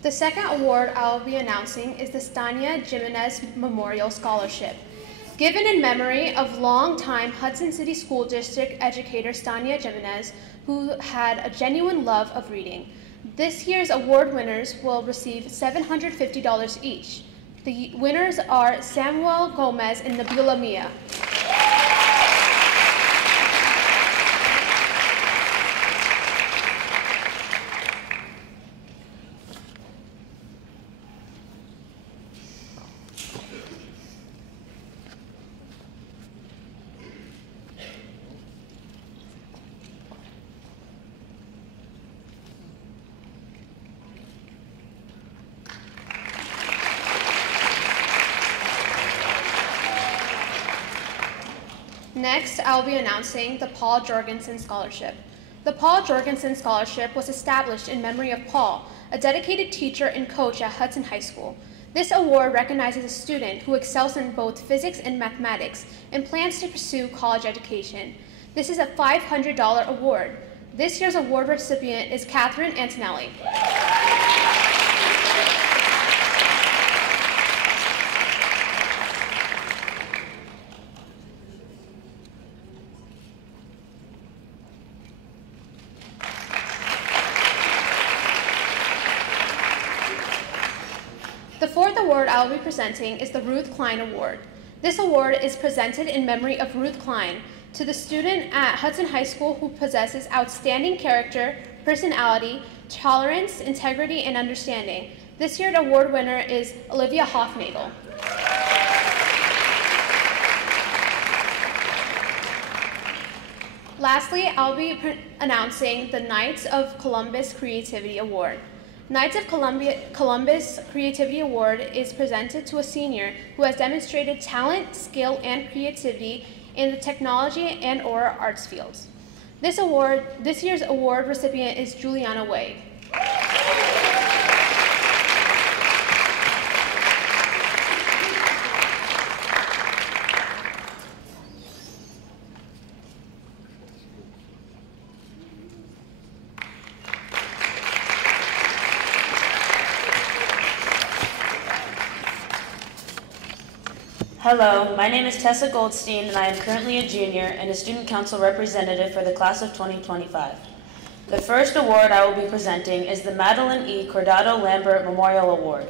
The second award I will be announcing is the Stania Jimenez Memorial Scholarship. Given in memory of longtime Hudson City School District educator Stania Jimenez, who had a genuine love of reading. This year's award winners will receive $750 each. The winners are Samuel Gomez and Nabila Mia. Next, I will be announcing the Paul Jorgensen Scholarship. The Paul Jorgensen Scholarship was established in memory of Paul, a dedicated teacher and coach at Hudson High School. This award recognizes a student who excels in both physics and mathematics and plans to pursue college education. This is a $500 award. This year's award recipient is Catherine Antonelli. The fourth award I will be presenting is the Ruth Klein Award. This award is presented in memory of Ruth Klein to the student at Hudson High School who possesses outstanding character, personality, tolerance, integrity, and understanding. This year's award winner is Olivia Hofnagel. Lastly, I'll be announcing the Knights of Columbus Creativity Award. Knights of Columbus Creativity Award is presented to a senior who has demonstrated talent, skill, and creativity in the technology and/or arts fields. This year's award recipient is Juliana Wade. Hello, my name is Tessa Goldstein, and I am currently a junior and a student council representative for the class of 2025. The first award I will be presenting is the Madeline E. Cordado Lambert Memorial Award.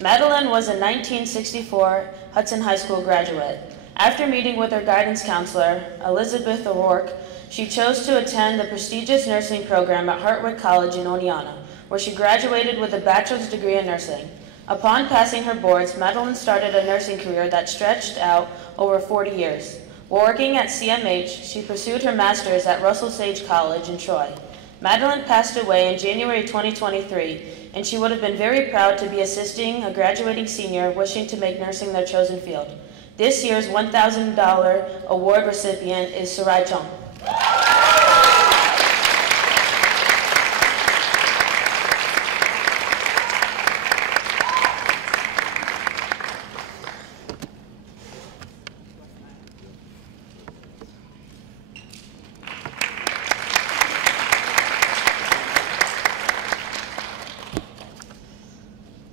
Madeline was a 1964 Hudson High School graduate. After meeting with her guidance counselor, Elizabeth O'Rourke, she chose to attend the prestigious nursing program at Hartwick College in Oneonta, where she graduated with a bachelor's degree in nursing. Upon passing her boards, Madeline started a nursing career that stretched out over 40 years. While working at CMH, she pursued her master's at Russell Sage College in Troy. Madeline passed away in January 2023, and she would have been very proud to be assisting a graduating senior wishing to make nursing their chosen field. This year's $1,000 award recipient is Sarai Chong.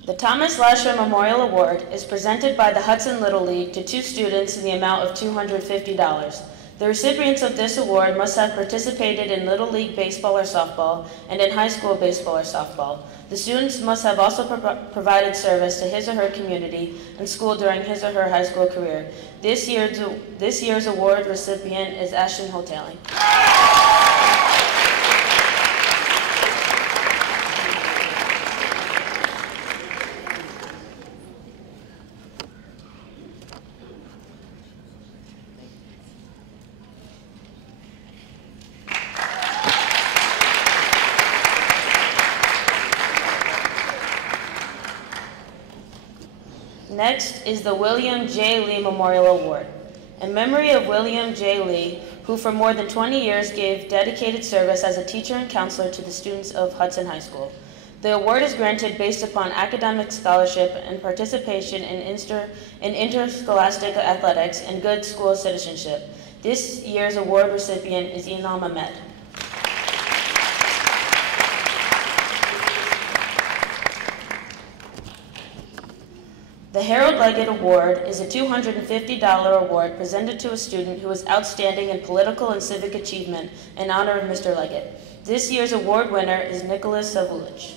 The Thomas Lasher Memorial Award is presented by the Hudson Little League to 2 students in the amount of $250. The recipients of this award must have participated in Little League baseball or softball and in high school baseball or softball. The students must have also provided service to his or her community and school during his or her high school career. This year's award recipient is Ashton Hoteling. Next is the William J. Lee Memorial Award. In memory of William J. Lee, who for more than 20 years gave dedicated service as a teacher and counselor to the students of Hudson High School. The award is granted based upon academic scholarship and participation in interscholastic athletics and good school citizenship. This year's award recipient is Inam Ahmed. The Harold Leggett Award is a $250 award presented to a student who is outstanding in political and civic achievement in honor of Mr. Leggett. This year's award winner is Nicholas Savulich.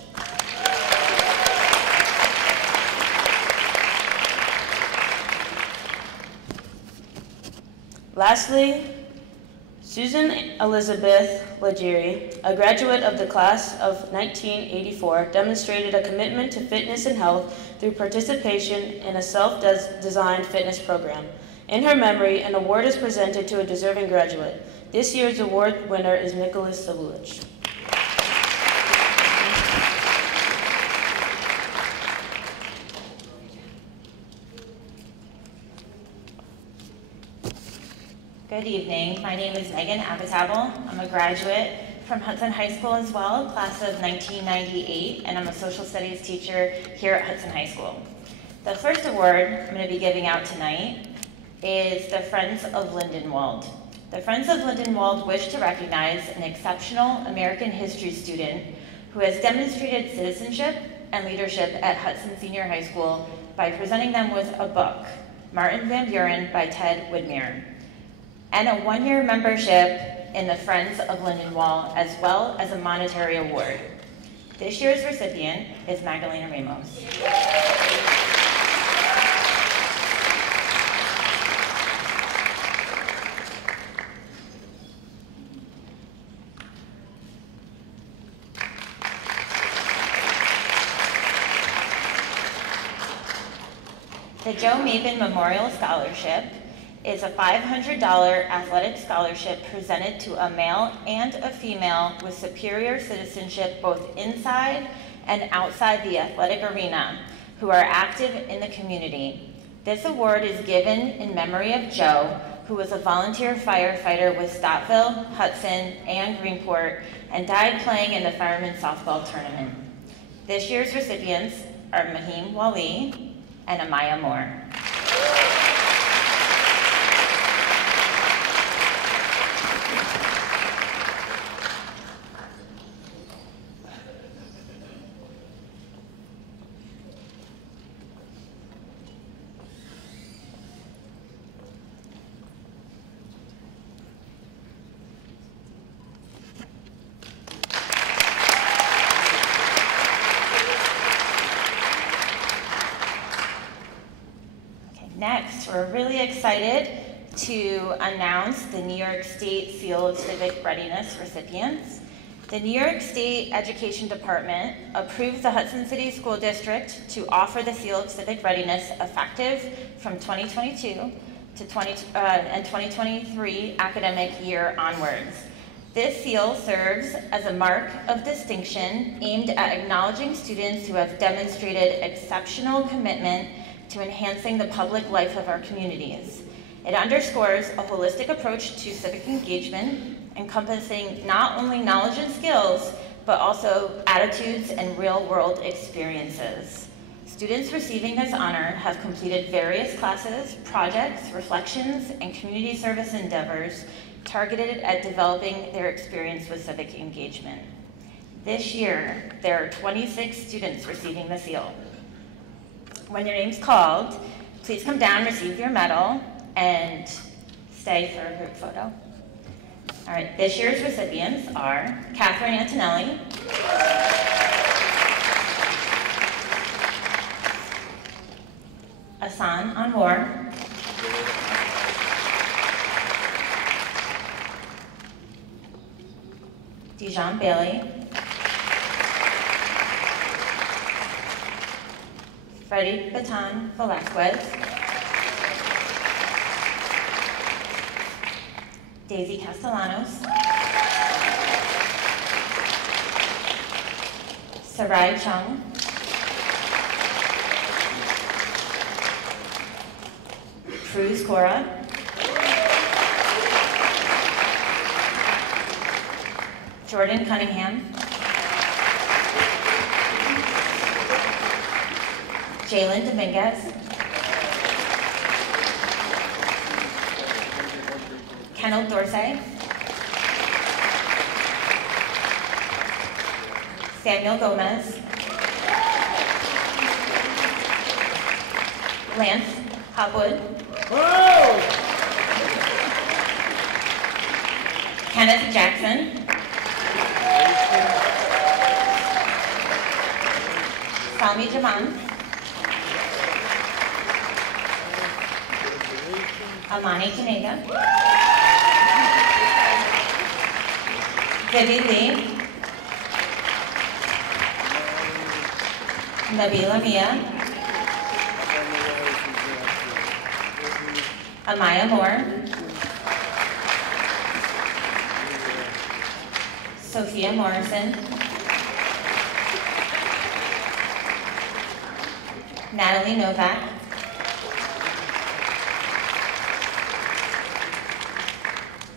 Lastly, Susan Elizabeth Legere, a graduate of the class of 1984, demonstrated a commitment to fitness and health through participation in a self-designed fitness program. In her memory, an award is presented to a deserving graduate. This year's award winner is Nicholas Savulich. Good evening. My name is Megan Abitabel. I'm a graduate from Hudson High School as well, class of 1998, and I'm a social studies teacher here at Hudson High School. The first award I'm going to be giving out tonight is the Friends of Lindenwold. The Friends of Lindenwold wish to recognize an exceptional American history student who has demonstrated citizenship and leadership at Hudson Senior High School by presenting them with a book, Martin Van Buren by Ted Widmer, and a one-year membership in the Friends of Lindenwold, as well as a monetary award. This year's recipient is Magdalena Ramos. The Joe Maben Memorial Scholarship is a $500 athletic scholarship presented to a male and a female with superior citizenship both inside and outside the athletic arena who are active in the community. This award is given in memory of Joe, who was a volunteer firefighter with Stottville, Hudson, and Greenport, and died playing in the Firemen's Softball Tournament. This year's recipients are Mahim Wali and Amaya Moore. Next, we're really excited to announce the New York State Seal of Civic Readiness recipients. The New York State Education Department approved the Hudson City School District to offer the Seal of Civic Readiness effective from 2022 to 2023 academic year onwards. This seal serves as a mark of distinction aimed at acknowledging students who have demonstrated exceptional commitment to enhancing the public life of our communities. It underscores a holistic approach to civic engagement, encompassing not only knowledge and skills, but also attitudes and real-world experiences. Students receiving this honor have completed various classes, projects, reflections, and community service endeavors targeted at developing their experience with civic engagement. This year, there are 26 students receiving the seal. When your name's called, please come down, receive your medal, and stay for a group photo. All right, this year's recipients are Catherine Antonelli, Asan Anwar, Dijon Bailey, Freddie Baton Velasquez, Daisy Castellanos, Sarai Chung, Cruz Cora, Jordan Cunningham, Jalen Dominguez, Kennel Dorsey, Samuel Gomez, Lance Hopwood, Kenneth Jackson, Salmi Jaman, Amani Kanega, Vivi Lee, Nabila Mia, Amaya Moore, Sophia Morrison, Natalie Novak,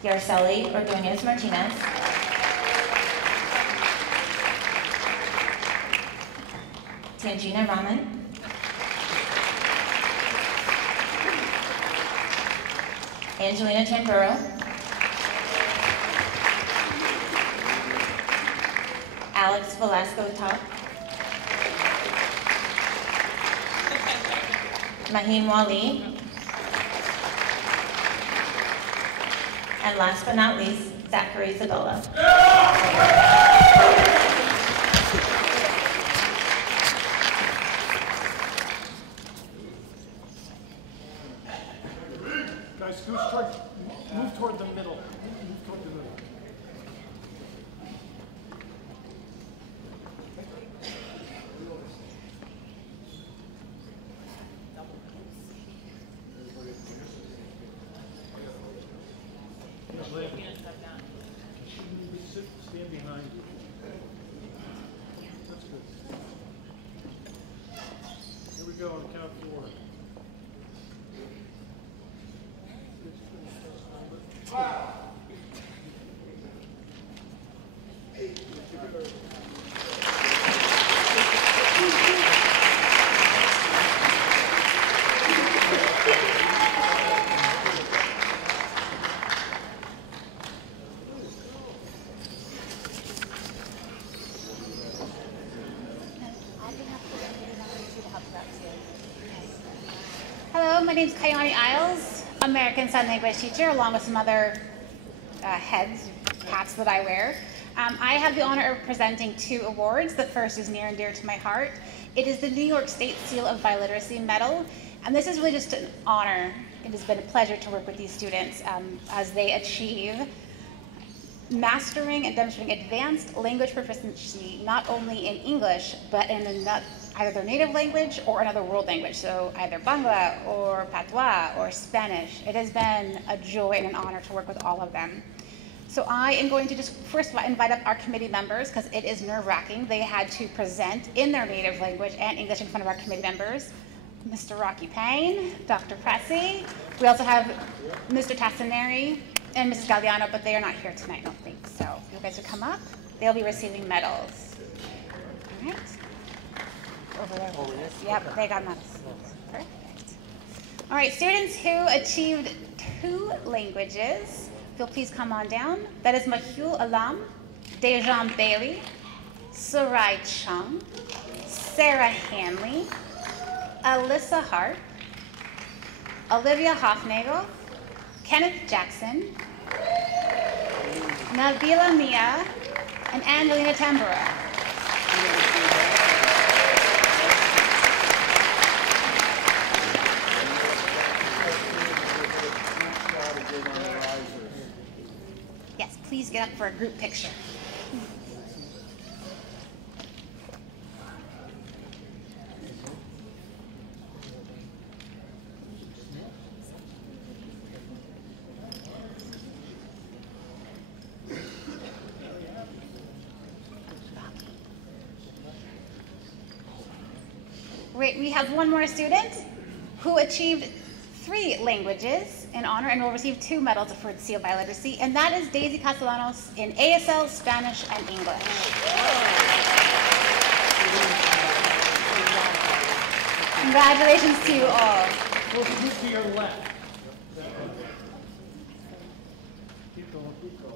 Yarceli Ordonez Martinez, Tangina Raman, Angelina Tamburo, Alex Velasco Top, Mahim Wali, and last but not least, Zachary Zabella. Guys, move toward the middle. Move toward the middle. my name is Kayani Isles, American Sign Language teacher, along with some other hats that I wear. I have the honor of presenting 2 awards. The first is near and dear to my heart. It is the New York State Seal of Biliteracy Medal, and this is really just an honor. It has been a pleasure to work with these students as they achieve mastering and demonstrating advanced language proficiency, not only in English, but in either their native language or another world language, so either Bangla or Patois or Spanish. It has been a joy and an honor to work with all of them. So I am going to just first invite up our committee members because it is nerve-wracking. They had to present in their native language and English in front of our committee members. Mr. Rocky Payne, Dr. Pressy. We also have Mr. Tassinari and Mrs. Galliano, but they are not here tonight, I don't think. So if you guys would come up, they'll be receiving medals. All right. Over there. Yep, they got medals. Perfect. All right, students who achieved 2 languages, if you'll please come on down. That is Mahul Alam, Dejan Bailey, Sarai Chung, Sarah Hanley, Alyssa Hart, Olivia Hofnagel, Kenneth Jackson, Nabila Mia, and Angelina Tambura. Yes, please get up for a group picture. Great, we have one more student who achieved 3 languages in honor and will receive 2 medals for the Seal of Biliteracy, and that is Daisy Castellanos in ASL, Spanish, and English. Congratulations to you all. We'll move to your left. Keep going, keep going.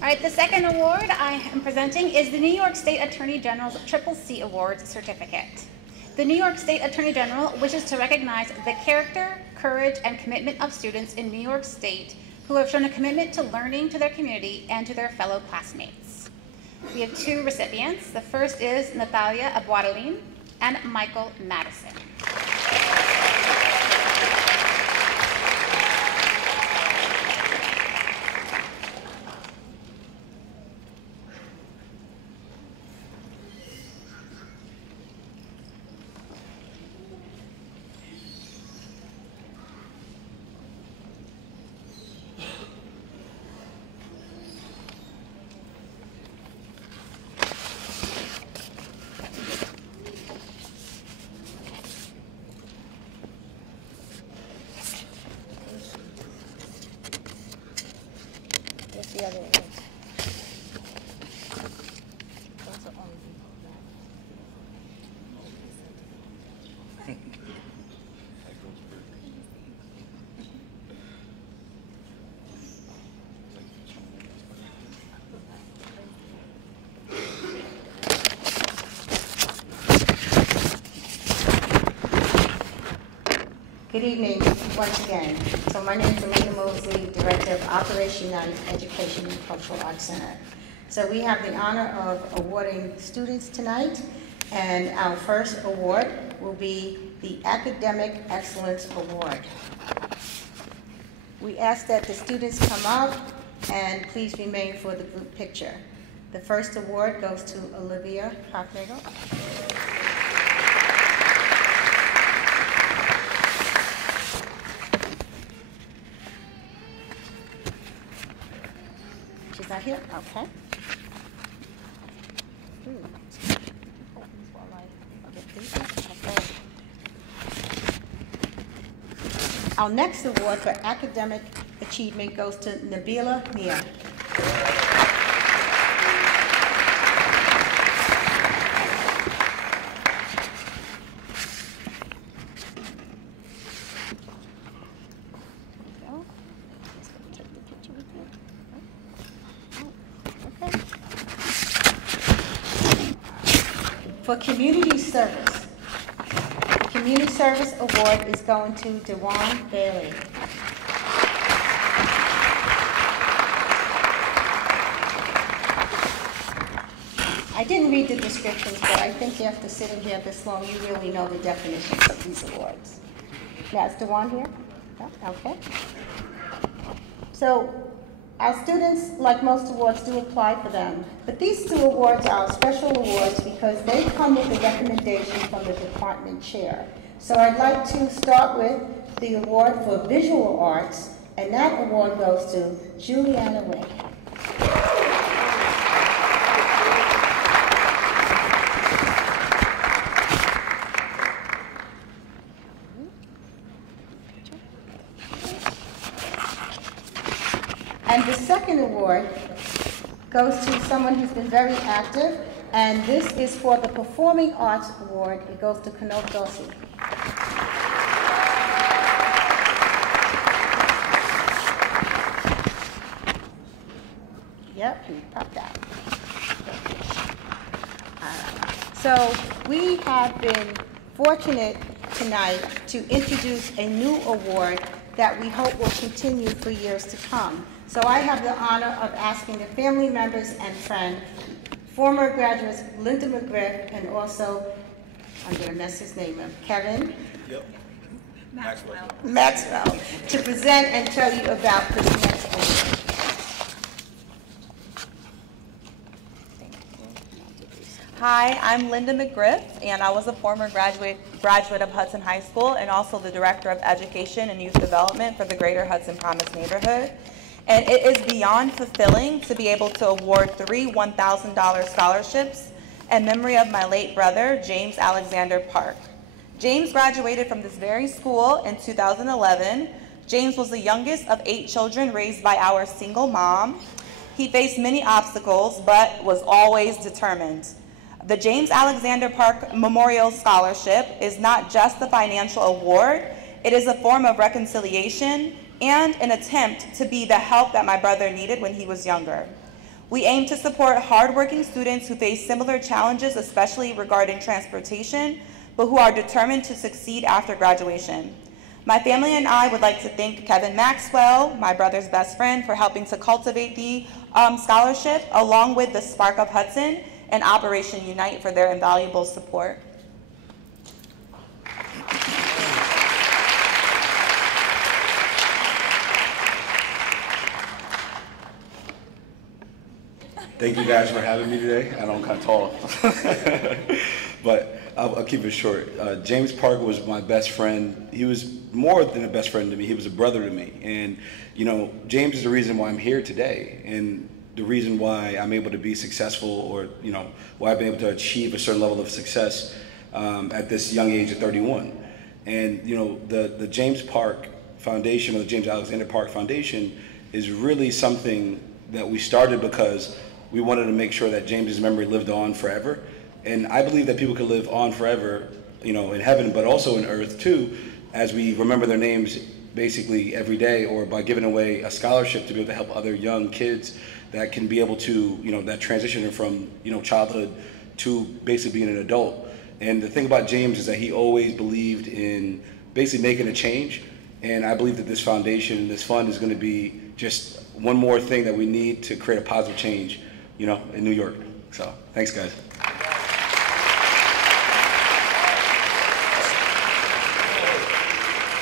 All right, the second award I am presenting is the New York State Attorney General's Triple C Awards Certificate. The New York State Attorney General wishes to recognize the character, courage, and commitment of students in New York State who have shown a commitment to learning to their community and to their fellow classmates. We have 2 recipients. The first is Natalia Abuaralin and Michael Madison. The other one. Good evening, once again. So my name is Amanda Mosley, Director of Operation United Education and Cultural Arts Center. So we have the honor of awarding students tonight, and our first award will be the Academic Excellence Award. We ask that the students come up and please remain for the group picture. The first award goes to Olivia Hofnagel. She's not here? Okay. Our next award for academic achievement goes to Nabila Mia. For community service, the Community Service Award is going to Dewan Bailey. I didn't read the descriptions, but I think after sitting here this long, you really know the definitions of these awards. Now, is Dewan here? No? Okay. So, our students, like most awards, do apply for them. But these two awards are special awards because they come with a recommendation from the department chair. So I'd like to start with the award for visual arts, and that award goes to Juliana Way. And the second award goes to someone who's been very active, and this is for the Performing Arts Award. It goes to Kanok Dossi. Yep, he popped out. So we have been fortunate tonight to introduce a new award that we hope will continue for years to come. So I have the honor of asking the family members and friends, former graduates Linda McGriff and also, I'm going to mess his name up, Kevin? Yep. Maxwell, to present and tell you about this next award. Hi, I'm Linda McGriff, and I was a former graduate of Hudson High School and also the Director of Education and Youth Development for the Greater Hudson Promise neighborhood. And it is beyond fulfilling to be able to award 3 $1,000 scholarships in memory of my late brother, James Alexander Park. James graduated from this very school in 2011. James was the youngest of 8 children raised by our single mom. He faced many obstacles, but was always determined. The James Alexander Park Memorial Scholarship is not just a financial award, it is a form of reconciliation and an attempt to be the help that my brother needed when he was younger. We aim to support hardworking students who face similar challenges, especially regarding transportation, but who are determined to succeed after graduation. My family and I would like to thank Kevin Maxwell, my brother's best friend, for helping to cultivate the scholarship, along with the Spark of Hudson and Operation Unite for their invaluable support. Thank you guys for having me today. I know I'm kind of tall, but I'll keep it short. James Parker was my best friend. He was more than a best friend to me. He was a brother to me. And, you know, James is the reason why I'm here today and the reason why I'm able to be successful, or, you know, why I've been able to achieve a certain level of success at this young age of 31. And, you know, the James Park Foundation, or the James Alexander Park Foundation, is really something that we started because we wanted to make sure that James's memory lived on forever. And I believe that people can live on forever, you know, in heaven, but also in earth too, as we remember their names basically every day, or by giving away a scholarship to be able to help other young kids that can be able to, you know, that transition from, you know, childhood to basically being an adult. And the thing about James is that he always believed in basically making a change. And I believe that this foundation, this fund, is going to be just one more thing that we need to create a positive change, you know, in New York. So, thanks, guys.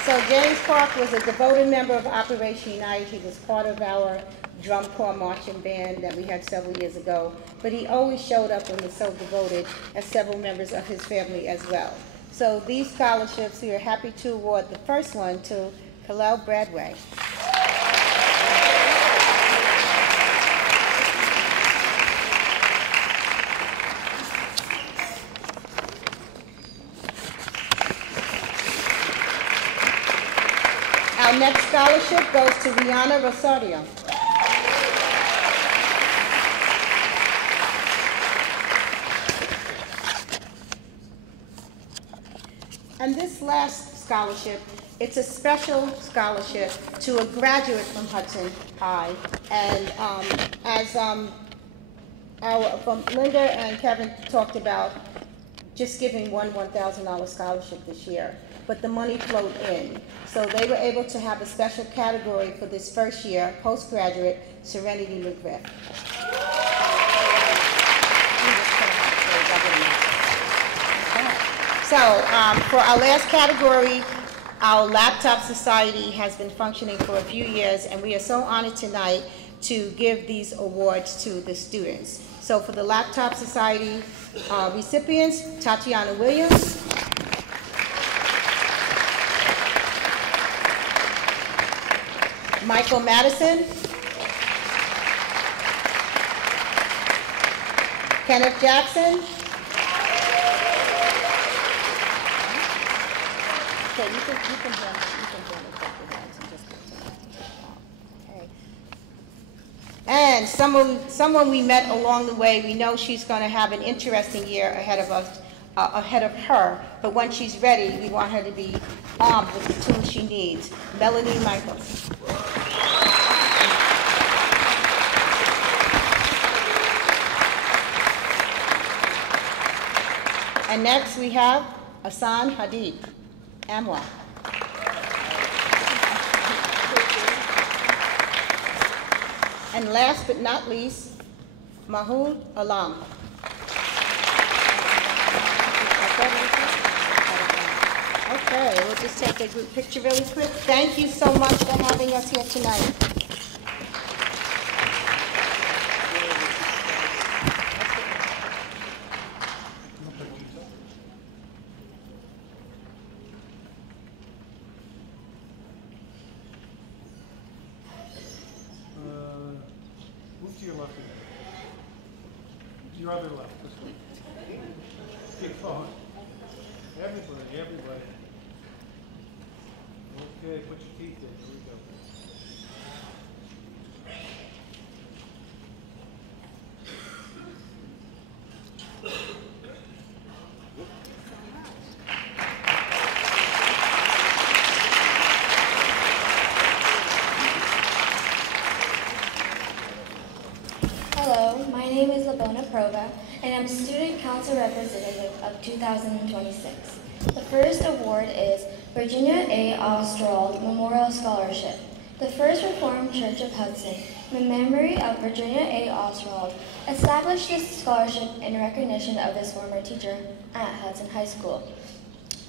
So James Park was a devoted member of Operation Unite. He was part of our drum corps marching band that we had several years ago. But he always showed up and was so devoted, as several members of his family as well. So these scholarships, we are happy to award the first one to Kalel Bradway. next scholarship goes to Rihanna Rosario. And this last scholarship, it's a special scholarship to a graduate from Hudson High. And from Linda and Kevin talked about just giving one $1,000 scholarship this year, but the money flowed in. So they were able to have a special category for this first year, postgraduate, Serenity McGriff. So for our last category, our Laptop Society has been functioning for a few years, and we are so honored tonight to give these awards to the students. So for the Laptop Society recipients, Tatiana Williams, Michael Madison, Kenneth Jackson, okay, you can join okay. And someone we met along the way, we know she's going to have an interesting year ahead of us, ahead of her, but when she's ready, we want her to be armed with the tools she needs. Melanie Michaels. And next we have Hassan Hadid, AMWA. And last but not least, Mahmoud Alam. Okay, we'll just take a group picture really quick. Thank you so much for having us here tonight. Move to your left again. Your other left, this one. Keep going. Everybody. Okay, put your teeth in. Here we go. Hello, my name is Labona Prova, and I'm Student Council Representative of 2026. The first award is Virginia A. Oswald Memorial Scholarship. The First Reformed Church of Hudson, in memory of Virginia A. Oswald, established this scholarship in recognition of this former teacher at Hudson High School.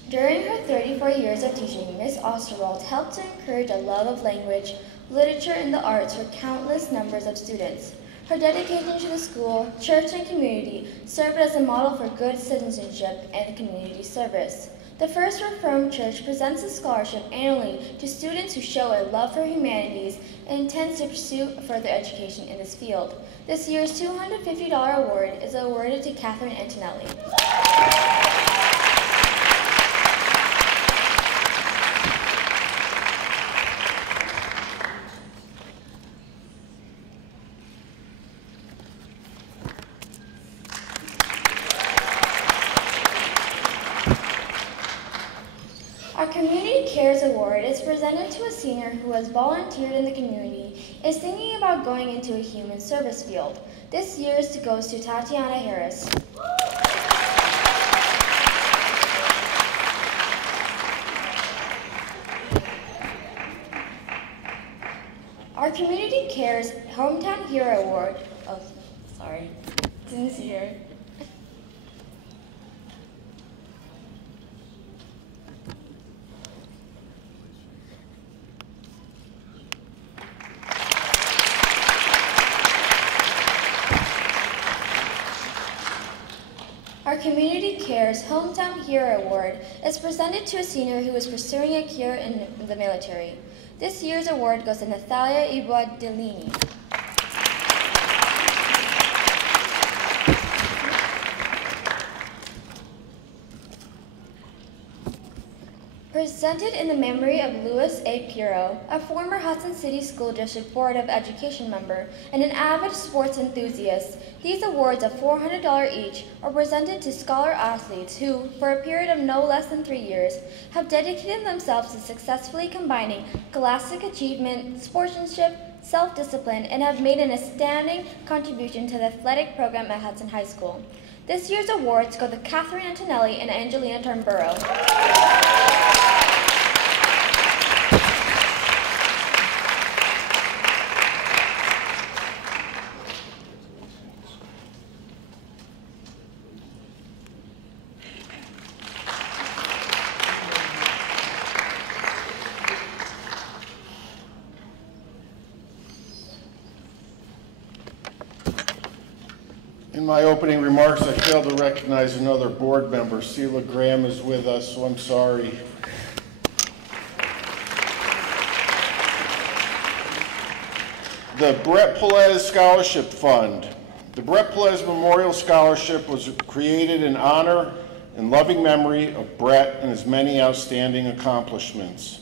During her 34 years of teaching, Ms. Oswald helped to encourage a love of language, literature, and the arts for countless numbers of students. Her dedication to the school, church, and community served as a model for good citizenship and community service. The First Reformed Church presents a scholarship annually to students who show a love for humanities and intends to pursue further education in this field. This year's $250 award is awarded to Catherine Antonelli. Our Community Cares Award is presented to a senior who has volunteered in the community and is thinking about going into a human service field. This year's goes to Tatiana Harris. Our Community Cares Hometown Hero Award, didn't see her. Our Community Cares Hometown Hero Award is presented to a senior who is pursuing a career in the military. This year's award goes to Natalia Iguadellini. Presented in the memory of Louis A. Piro, a former Hudson City School District Board of Education member and an avid sports enthusiast, these awards of $400 each are presented to scholar athletes who, for a period of no less than 3 years, have dedicated themselves to successfully combining scholastic achievement, sportsmanship, self-discipline, and have made an outstanding contribution to the athletic program at Hudson High School. This year's awards go to Catherine Antonelli and Angelina Turnborough. In my opening remarks, I failed to recognize another board member. Sheila Graham is with us, so I'm sorry. The Brett Pelez Scholarship Fund. The Brett Pelez Memorial Scholarship was created in honor and loving memory of Brett and his many outstanding accomplishments.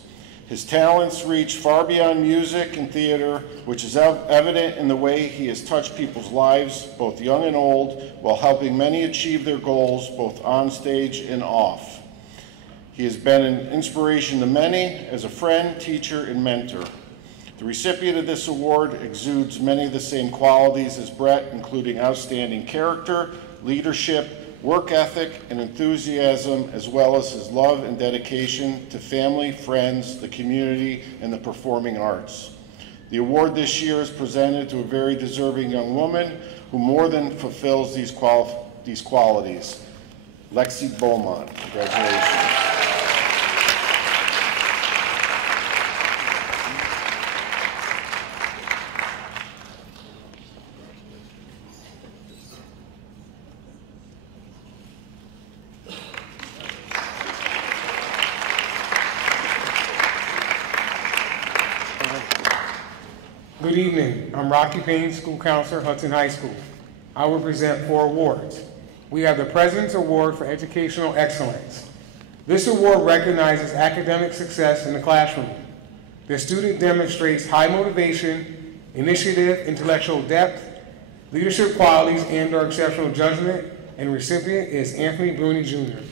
His talents reach far beyond music and theater, which is evident in the way he has touched people's lives, both young and old, while helping many achieve their goals, both on stage and off. He has been an inspiration to many as a friend, teacher, and mentor. The recipient of this award exudes many of the same qualities as Brett, including outstanding character, leadership, work ethic, and enthusiasm, as well as his love and dedication to family, friends, the community, and the performing arts. The award this year is presented to a very deserving young woman who more than fulfills these qualities. Lexi Beaumont, congratulations. Good evening. I'm Rocky Payne, School Counselor, Hudson High School. I will present 4 awards. We have the President's Award for Educational Excellence. This award recognizes academic success in the classroom. The student demonstrates high motivation, initiative, intellectual depth, leadership qualities, and/or exceptional judgment, and recipient is Anthony Bruni Jr.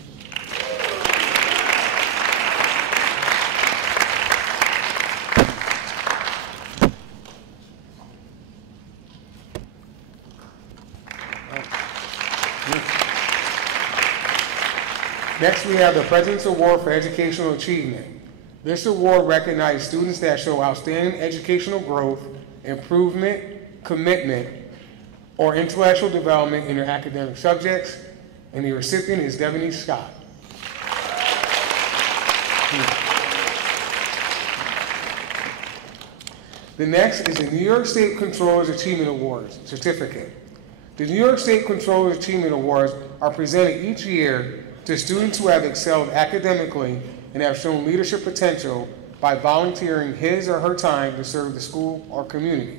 Next, we have the President's Award for Educational Achievement. This award recognizes students that show outstanding educational growth, improvement, commitment, or intellectual development in their academic subjects, and the recipient is Devonese Scott. The next is the New York State Controller's Achievement Awards certificate. The New York State Controller's Achievement Awards are presented each year to students who have excelled academically and have shown leadership potential by volunteering his or her time to serve the school or community.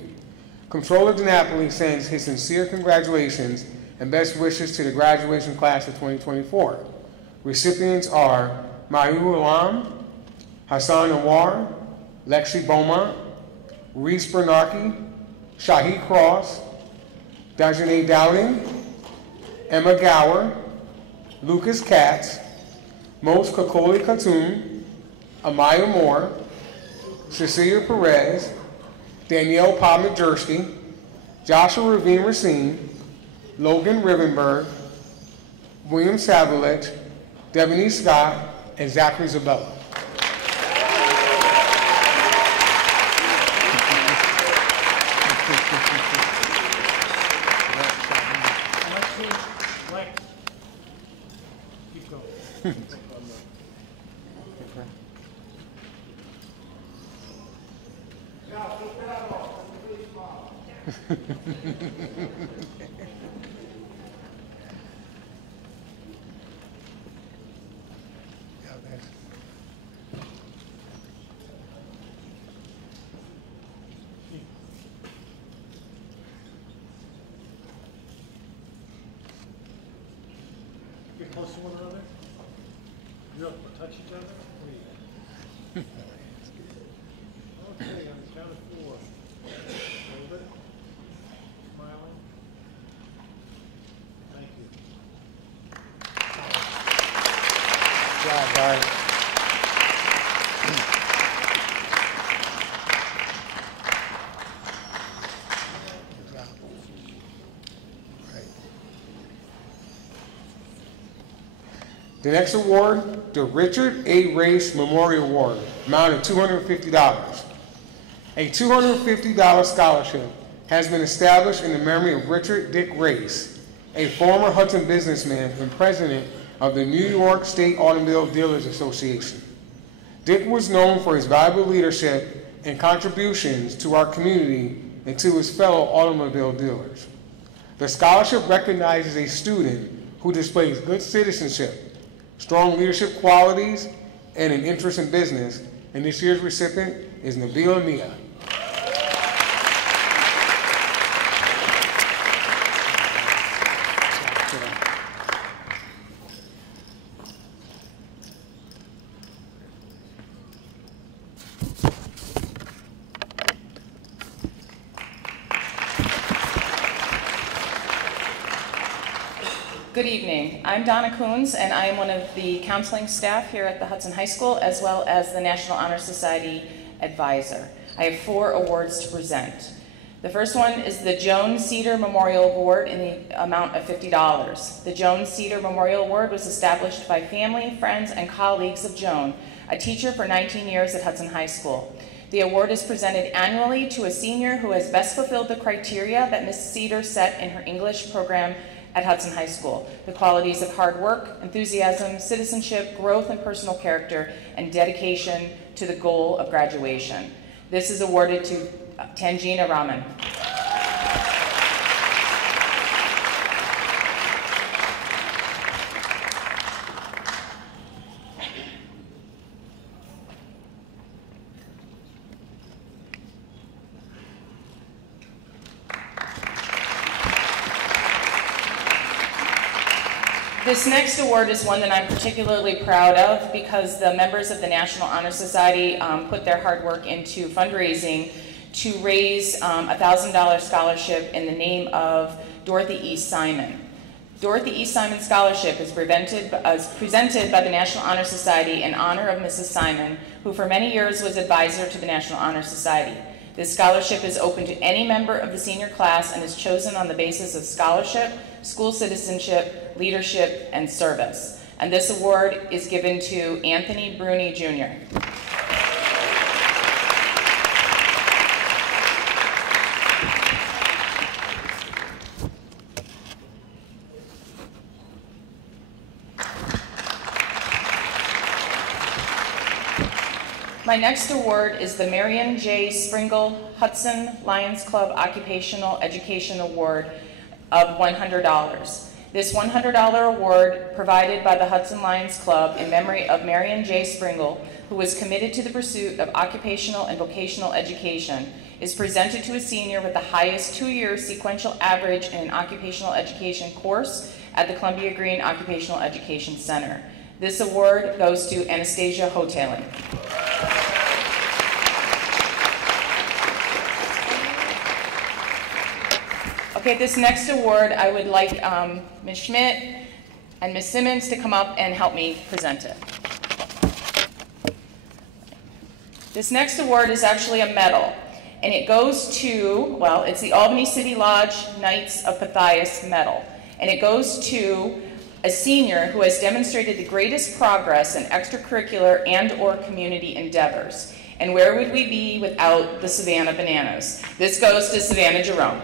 Comptroller DiNapoli sends his sincere congratulations and best wishes to the graduation class of 2024. Recipients are Mayu Alam, Hassan Anwar, Lexi Beaumont, Reese Bernarki, Shahi Cross, Dajane Dowding, Emma Gower, Lucas Katz, Mos Kokoli Khatun, Amaya Moore, Cecilia Perez, Danielle Podmajersky, Joshua Ravine Racine, Logan Rivenberg, William Savalich, Devonese Scott, and Zachary Zabella. Get close to one another. You don't touch each other. Okay, on the count of 4. Hold it. Smiling. Thank you. Good job, guys. The next award, the Richard A. Race Memorial Award, amount of $250. A $250 scholarship has been established in the memory of Richard Dick Race, a former Hudson businessman and president of the New York State Automobile Dealers Association. Dick was known for his valuable leadership and contributions to our community and to his fellow automobile dealers. The scholarship recognizes a student who displays good citizenship, strong leadership qualities, and an interest in business, and this year's recipient is Nabila Nia. Good evening. I'm Donna Coons, and I am one of the counseling staff here at the Hudson High School, as well as the National Honor Society advisor. I have 4 awards to present. The first one is the Joan Cedar Memorial Award in the amount of $50. The Joan Cedar Memorial Award was established by family, friends, and colleagues of Joan, a teacher for 19 years at Hudson High School. The award is presented annually to a senior who has best fulfilled the criteria that Ms. Cedar set in her English program at Hudson High School: the qualities of hard work, enthusiasm, citizenship, growth and personal character, and dedication to the goal of graduation. This is awarded to Tangina Raman. This next award is one that I'm particularly proud of because the members of the National Honor Society put their hard work into fundraising to raise a $1,000 scholarship in the name of Dorothy E. Simon. Dorothy E. Simon Scholarship is presented by the National Honor Society in honor of Mrs. Simon, who for many years was advisor to the National Honor Society. This scholarship is open to any member of the senior class and is chosen on the basis of scholarship, school citizenship, leadership, and service. And this award is given to Anthony Bruni, Jr. My next award is the Marion J. Springle Hudson Lions Club Occupational Education Award of $100. This $100 award, provided by the Hudson Lions Club in memory of Marion J. Springle, who was committed to the pursuit of occupational and vocational education, is presented to a senior with the highest 2-year sequential average in an occupational education course at the Columbia Green Occupational Education Center. This award goes to Anastasia Hotelin. Okay, this next award, I would like Ms. Schmidt and Ms. Simmons to come up and help me present it. This next award is actually a medal, and it goes to, well, it's the Albany City Lodge Knights of Pythias Medal, and it goes to a senior who has demonstrated the greatest progress in extracurricular and/or community endeavors. And where would we be without the Savannah Bananas? This goes to Savannah Jerome.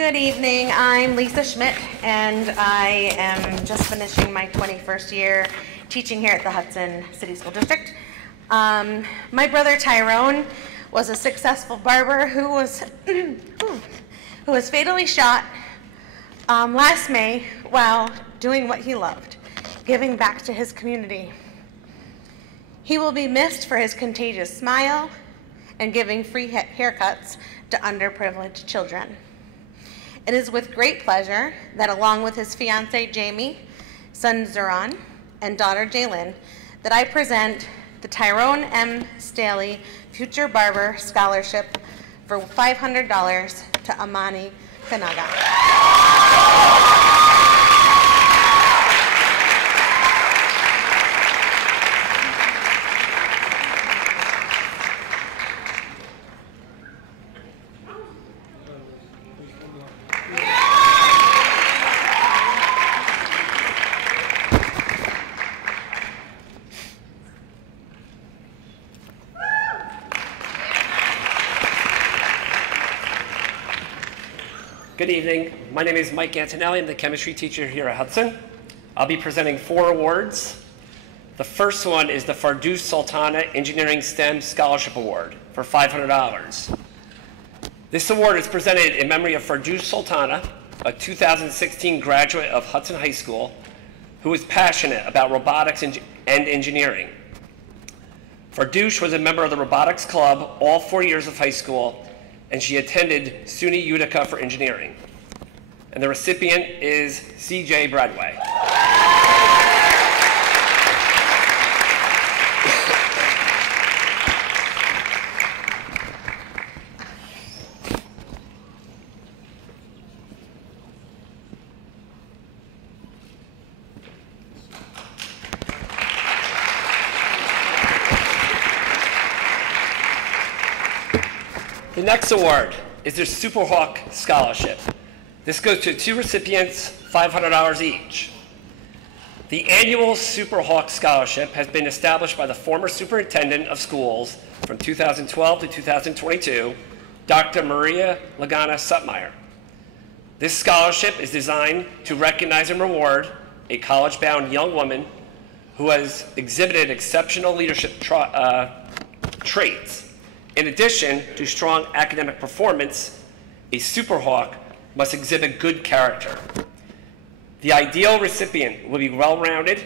Good evening. I'm Lisa Schmidt, and I am just finishing my 21st year teaching here at the Hudson City School District. My brother Tyrone was a successful barber who was fatally shot last May while doing what he loved, giving back to his community. He will be missed for his contagious smile and giving free haircuts to underprivileged children. It is with great pleasure that along with his fiancée Jamie, son Zoran, and daughter Jaylin, that I present the Tyrone M. Staley Future Barber Scholarship for $500 to Amani Kanaga. Good evening. My name is Mike Antonelli. I'm the chemistry teacher here at Hudson. I'll be presenting 4 awards. The first one is the Fardous Sultana Engineering STEM Scholarship Award for $500. This award is presented in memory of Fardous Sultana, a 2016 graduate of Hudson High School who was passionate about robotics and engineering. Fardous was a member of the robotics club all 4 years of high school, and she attended SUNY Utica for engineering. And the recipient is C.J. Bradway. The next award is the Superhawk Scholarship. This goes to 2 recipients, $500 each. The annual Superhawk Scholarship has been established by the former superintendent of schools from 2012 to 2022, Dr. Maria Lagana Sutmeyer. This scholarship is designed to recognize and reward a college-bound young woman who has exhibited exceptional leadership traits. In addition to strong academic performance, a Superhawk must exhibit good character. The ideal recipient will be well-rounded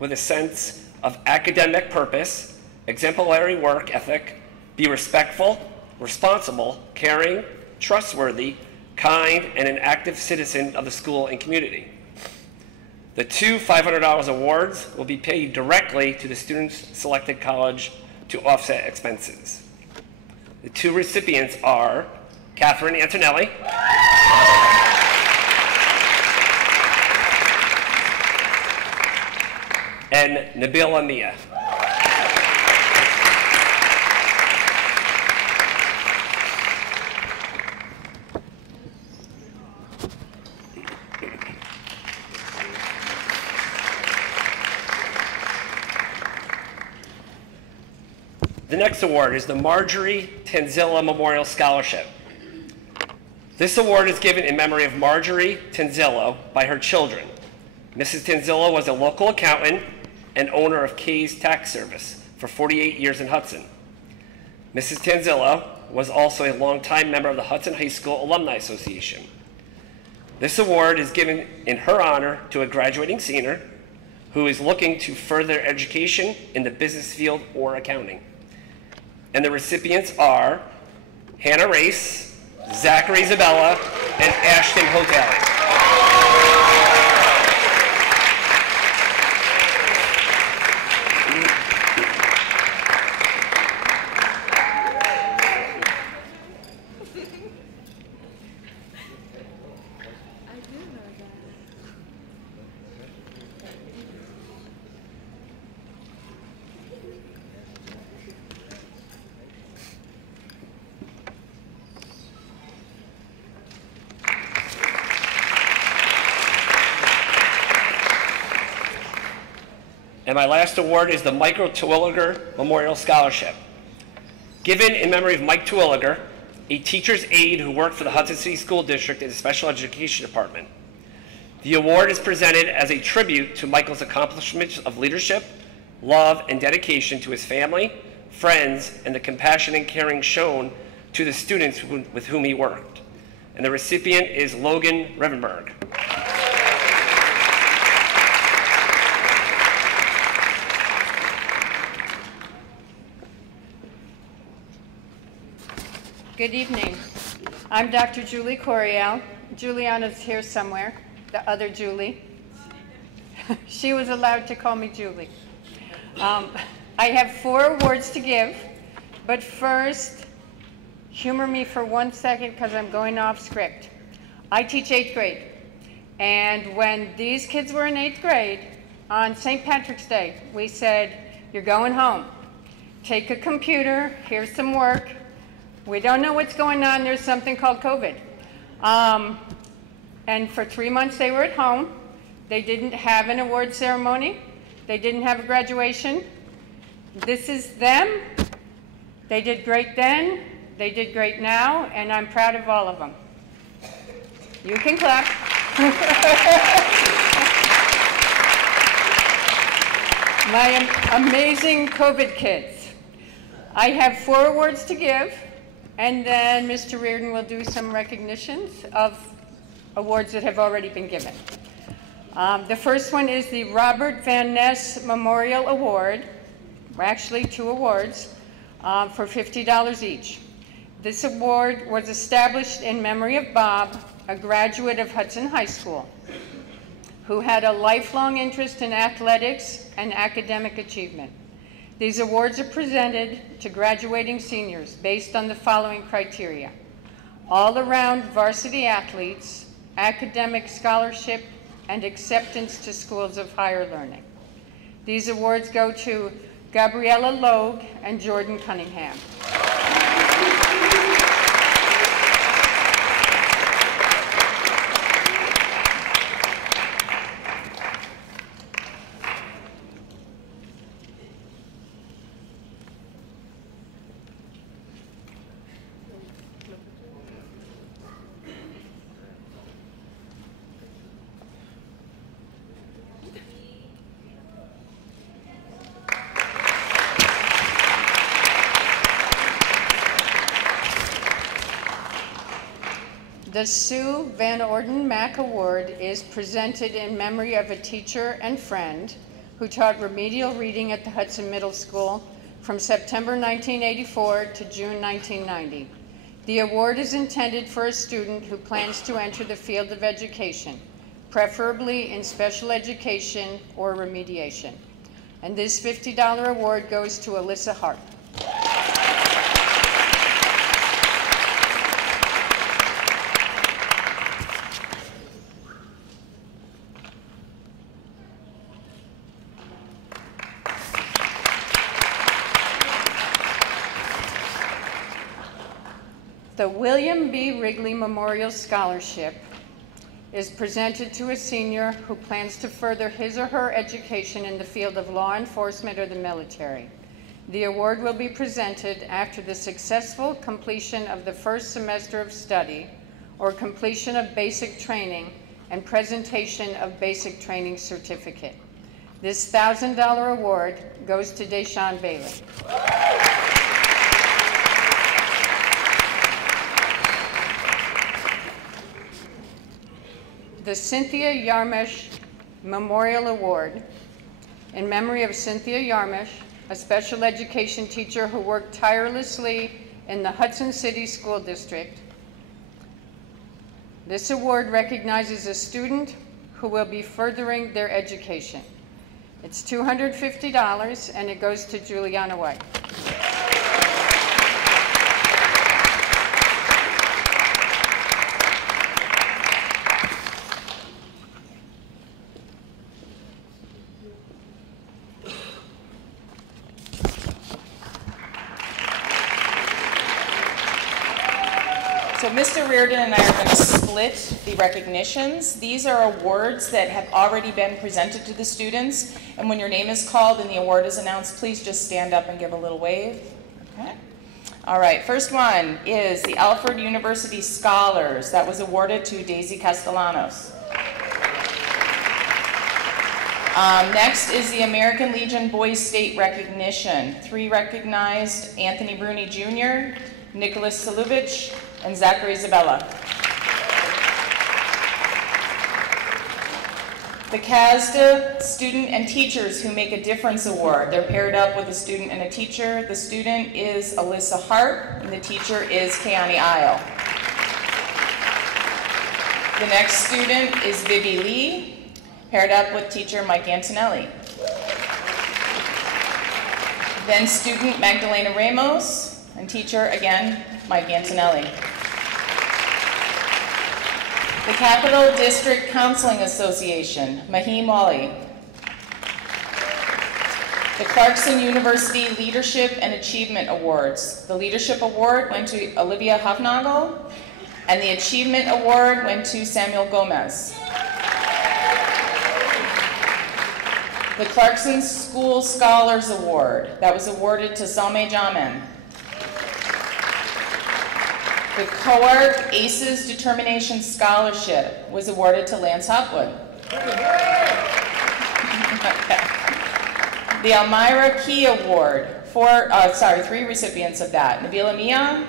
with a sense of academic purpose, exemplary work ethic, be respectful, responsible, caring, trustworthy, kind, and an active citizen of the school and community. The 2 $500 awards will be paid directly to the student's selected college to offset expenses. The 2 recipients are Catherine Antonelli and Nabila Mia. The next award is the Marjorie Tanzilla Memorial Scholarship. This award is given in memory of Marjorie Tanzillo by her children. Mrs. Tanzillo was a local accountant and owner of Kay's Tax Service for 48 years in Hudson. Mrs. Tanzillo was also a longtime member of the Hudson High School Alumni Association. This award is given in her honor to a graduating senior who is looking to further education in the business field or accounting. And the recipients are Hannah Race, Zachary Zabella, and Ashton Hoteli. And my last award is the Michael Terwilliger Memorial Scholarship. Given in memory of Mike Terwilliger, a teacher's aide who worked for the Hudson City School District in the Special Education Department. The award is presented as a tribute to Michael's accomplishments of leadership, love, and dedication to his family, friends, and the compassion and caring shown to the students with whom he worked. And the recipient is Logan Revenberg. Good evening. I'm Dr. Julie Coriel. Juliana's here somewhere, the other Julie. She was allowed to call me Julie. I have 4 awards to give, but first, humor me for 1 second because I'm going off script. I teach 8th grade, and when these kids were in 8th grade, on St. Patrick's Day, we said, you're going home. Take a computer, here's some work. We don't know what's going on. There's something called COVID. And for 3 months they were at home. They didn't have an award ceremony. They didn't have a graduation. This is them. They did great then. They did great now. And I'm proud of all of them. You can clap. My amazing COVID kids. I have 4 awards to give. And then Mr. Reardon will do some recognitions of awards that have already been given. The first one is the Robert Van Ness Memorial Award, actually 2 awards, for $50 each. This award was established in memory of Bob, a graduate of Hudson High School, who had a lifelong interest in athletics and academic achievement. These awards are presented to graduating seniors based on the following criteria: all-around varsity athletes, academic scholarship, and acceptance to schools of higher learning. These awards go to Gabriella Logue and Jordan Cunningham. The Sue Van Orden Mack Award is presented in memory of a teacher and friend who taught remedial reading at the Hudson Middle School from September 1984 to June 1990. The award is intended for a student who plans to enter the field of education, preferably in special education or remediation. And this $50 award goes to Alyssa Hart. The William B. Wrigley Memorial Scholarship is presented to a senior who plans to further his or her education in the field of law enforcement or the military. The award will be presented after the successful completion of the first semester of study or completion of basic training and presentation of basic training certificate. This $1,000 award goes to Deshaun Bailey. The Cynthia Yarmish Memorial Award in memory of Cynthia Yarmish, a special education teacher who worked tirelessly in the Hudson City School District. This award recognizes a student who will be furthering their education. It's $250 and it goes to Juliana White. So Mr. Reardon and I are going to split the recognitions. These are awards that have already been presented to the students, and when your name is called and the award is announced, please just stand up and give a little wave. Okay. All right, first one is the Alfred University Scholars that was awarded to Daisy Castellanos. Next is the American Legion Boys State Recognition. 3 recognized: Anthony Bruni Jr., Nicholas Saluvich, and Zachary Zabella. The CASDA Student and Teachers Who Make a Difference Award. They're paired up with a student and a teacher. The student is Alyssa Hart, and the teacher is Keani Isle. The next student is Vivi Lee, paired up with teacher Mike Antonelli. Then student Magdalena Ramos, and teacher, again, Mike Antonelli. The Capital District Counseling Association, Mahim Wali. The Clarkson University Leadership and Achievement Awards. The Leadership Award went to Olivia Hufnagel, and the Achievement Award went to Samuel Gomez. The Clarkson School Scholars Award, that was awarded to Salme Jamin. The COARC ACES Determination Scholarship was awarded to Lance Hopwood. Okay. The Elmira Key Award, 3 recipients of that: Nabila Mia,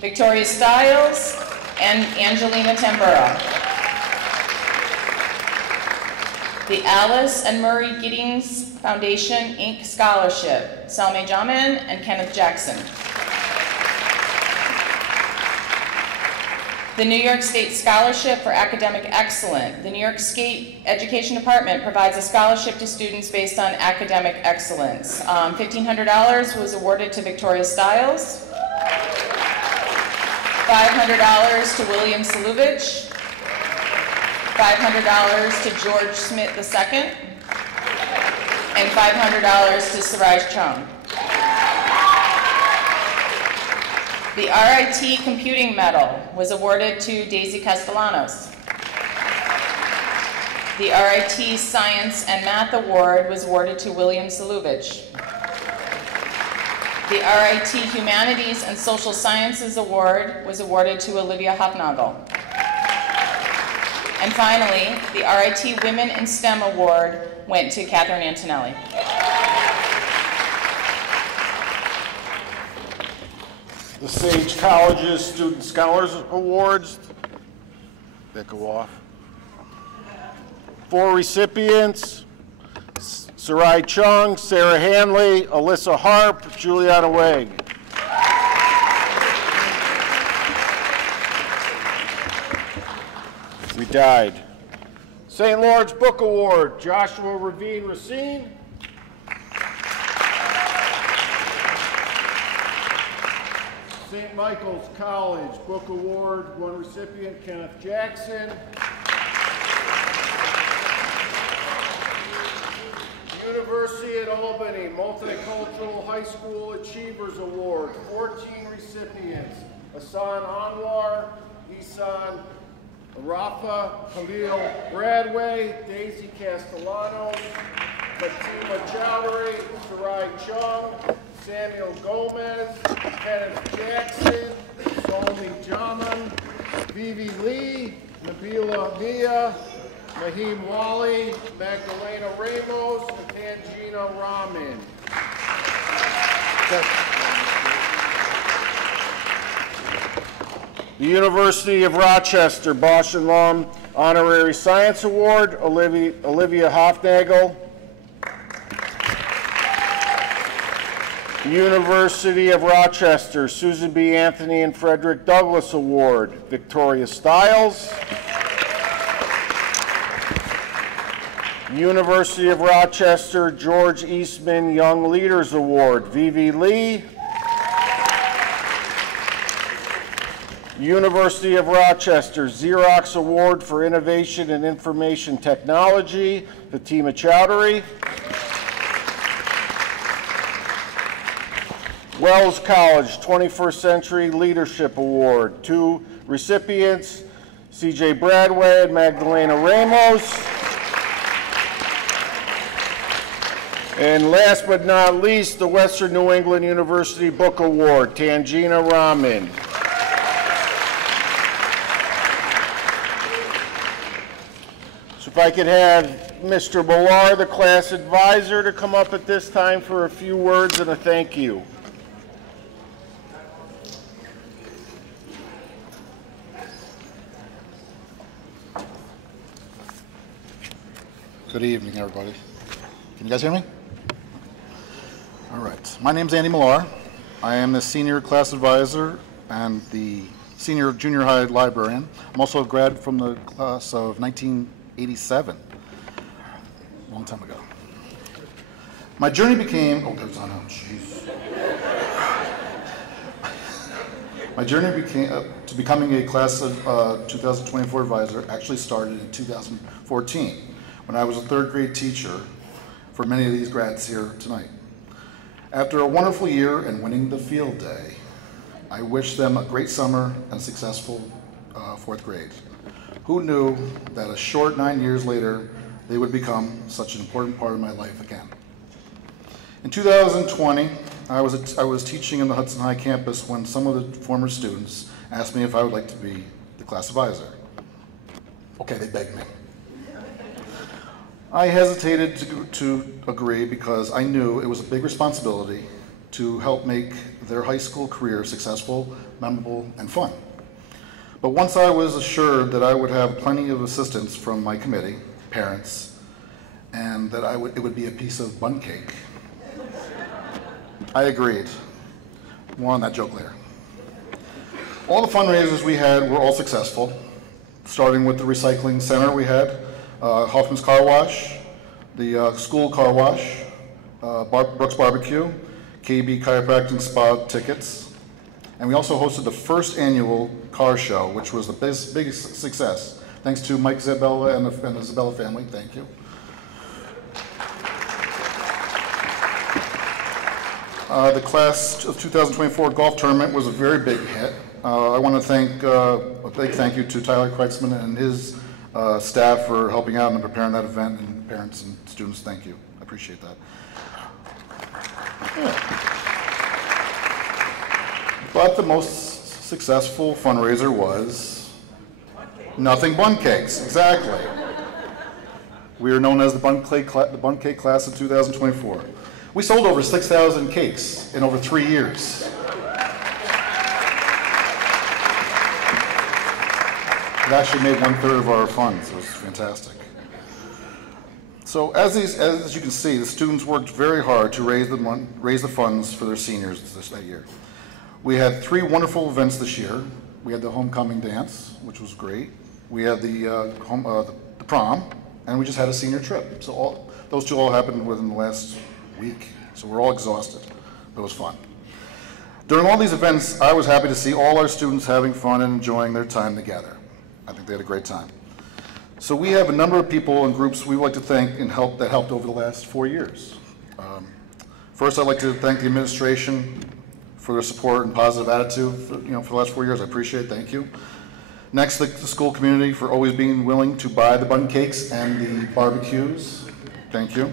Victoria Stiles, and Angelina Tambura. The Alice and Murray Giddings Foundation Inc. Scholarship, Salme Jamin and Kenneth Jackson. The New York State Scholarship for Academic Excellence. The New York State Education Department provides a scholarship to students based on academic excellence. $1,500 was awarded to Victoria Stiles, $500 to William Saluvich, $500 to George Smith II, and $500 to Suraj Chung. The RIT Computing Medal was awarded to Daisy Castellanos. The RIT Science and Math Award was awarded to William Saluvich. The RIT Humanities and Social Sciences Award was awarded to Olivia Hufnagel. And finally, the RIT Women in STEM Award went to Catherine Antonelli. The Sage College's Student Scholars Awards that go off. 4 recipients: Sarai Chung, Sarah Hanley, Alyssa Harp, Juliana Wegg. We died. St. Lawrence Book Award, Joshua Ravine Racine. St. Michael's College Book Award, 1 recipient, Kenneth Jackson. University at Albany Multicultural High School Achievers Award, 14 recipients, Hassan Anwar, Isan Rafa, Khalil Bradway, Daisy Castellanos, Fatima Chowdhury, Sarai Chung, Samuel Gomez, Kenneth Jackson, Solmi Jaman, Vivi Lee, Nabila Mia, Mahim Wali, Magdalena Ramos, and Tangina Rahman. The University of Rochester Bosch and Lum Honorary Science Award, Olivia Hofnagel. University of Rochester Susan B. Anthony and Frederick Douglass Award, Victoria Stiles. University of Rochester George Eastman Young Leaders Award, Vivi Lee. University of Rochester Xerox Award for Innovation and Information Technology, Fatima Chowdhury. Wells College 21st Century Leadership Award, 2 recipients, C.J. Bradway and Magdalena Ramos. And last but not least, the Western New England University Book Award, Tangina Rahman. So if I could have Mr. Millar, the class advisor, to come up at this time for a few words and a thank you. Good evening, everybody. Can you guys hear me? All right. My name's Andy Millar. I am the senior class advisor and the senior junior high librarian. I'm also a grad from the class of 1987, a long time ago. My journey became, My journey to becoming a class of 2024 advisor actually started in 2014 when I was a third grade teacher for many of these grads here tonight. After a wonderful year and winning the field day, I wish them a great summer and successful fourth grade. Who knew that a short 9 years later, they would become such an important part of my life again. In 2020, I was teaching in the Hudson High campus when some of the former students asked me if I would like to be the class advisor. Okay, they begged me. I hesitated to agree because I knew it was a big responsibility to help make their high school career successful, memorable, and fun. But once I was assured that I would have plenty of assistance from my committee, parents, and that it would be a piece of bun cake, I agreed. More on that joke later. All the fundraisers we had were all successful, starting with the recycling center we had, Hoffman's Car Wash, the school car wash, Brooks Barbecue, KB Chiropractic Spa tickets, and we also hosted the first annual car show, which was the biggest success. Thanks to Mike Zabella and the Zabella family, thank you. The class of 2024 golf tournament was a very big hit. I want to thank a big thank you to Tyler Kreitzman and his staff for helping out and preparing that event, and parents and students, thank you. I appreciate that. Yeah. But the most successful fundraiser was nothing bun cakes, exactly. We are known as the Bun Cake Class of 2024. We sold over 6,000 cakes in over 3 years. It actually made 1/3 of our funds. It was fantastic. So as you can see, the students worked very hard to raise the funds for their seniors that year. We had 3 wonderful events this year. We had the homecoming dance, which was great. We had the prom, and we just had a senior trip. So those 2 all happened within the last week. So we're all exhausted, but it was fun. During all these events, I was happy to see all our students having fun and enjoying their time together. I think they had a great time. So we have a number of people and groups we would like to thank and that helped over the last 4 years. First, I'd like to thank the administration for their support and positive attitude for the last 4 years. I appreciate it. Thank you. Next, the school community for always being willing to buy the bun cakes and the barbecues. Thank you.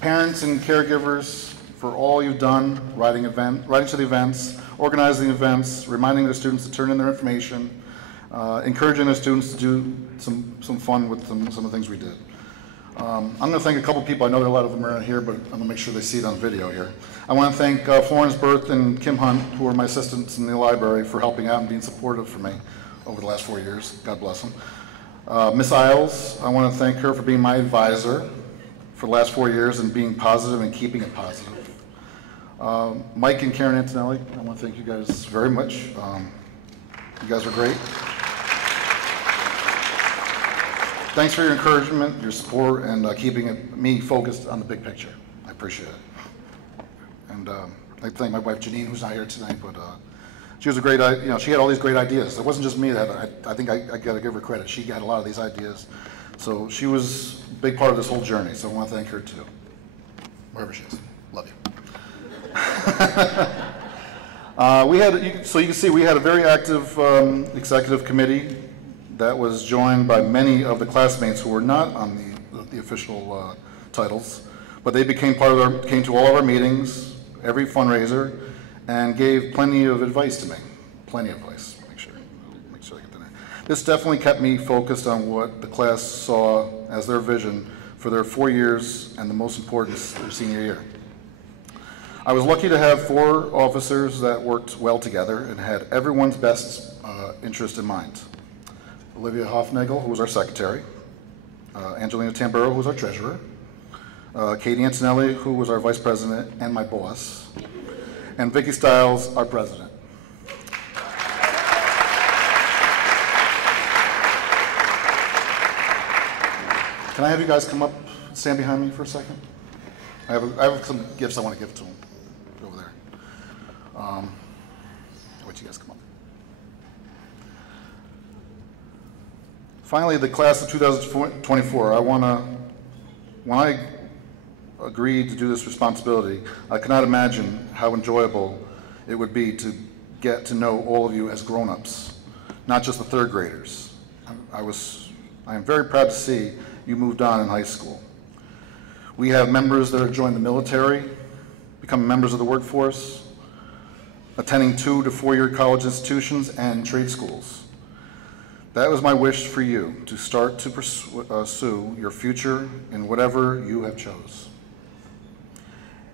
Parents and caregivers for all you've done, writing to the events, organizing the events, reminding their students to turn in their information, encouraging their students to do some fun with some of the things we did. I'm going to thank a couple people. I know there are a lot of them around here, but I'm going to make sure they see it on video here. I want to thank Florence Berth and Kim Hunt, who were my assistants in the library, for helping out and being supportive for me over the last 4 years. God bless them. Miss Isles, I want to thank her for being my advisor for the last 4 years and being positive and keeping it positive. Mike and Karen Antonelli, I want to thank you guys very much. You guys were great. Thanks for your encouragement, your support, and keeping me focused on the big picture. I appreciate it. And I'd like to thank my wife Janine, who's not here tonight, but she was a great, she had all these great ideas. It wasn't just me that I think I got to give her credit. She got a lot of these ideas. So she was a big part of this whole journey, so I want to thank her too. Wherever she is. Love you. So you can see we had a very active executive committee that was joined by many of the classmates who were not on the official titles. But they came to all of our meetings, every fundraiser, and gave plenty of advice to me. Plenty of advice. Make sure I get that. This definitely kept me focused on what the class saw as their vision for their 4 years, and the most important, their senior year. I was lucky to have 4 officers that worked well together and had everyone's best interest in mind. Olivia Hoffnagel, who was our secretary, Angelina Tamburo, who was our treasurer, Katie Antonelli, who was our vice president and my boss, and Vicki Stiles, our president. Can I have you guys come up, stand behind me for a second? I have some gifts I want to give to them over there. I'll wait till you guys come up. Finally, the class of 2024, when I agreed to do this responsibility, I could not imagine how enjoyable it would be to get to know all of you as grown-ups, not just the third graders. I am very proud to see you moved on in high school. We have members that have joined the military, become members of the workforce, attending 2 to 4 year college institutions and trade schools. That was my wish for you, to start to pursue your future in whatever you have chose.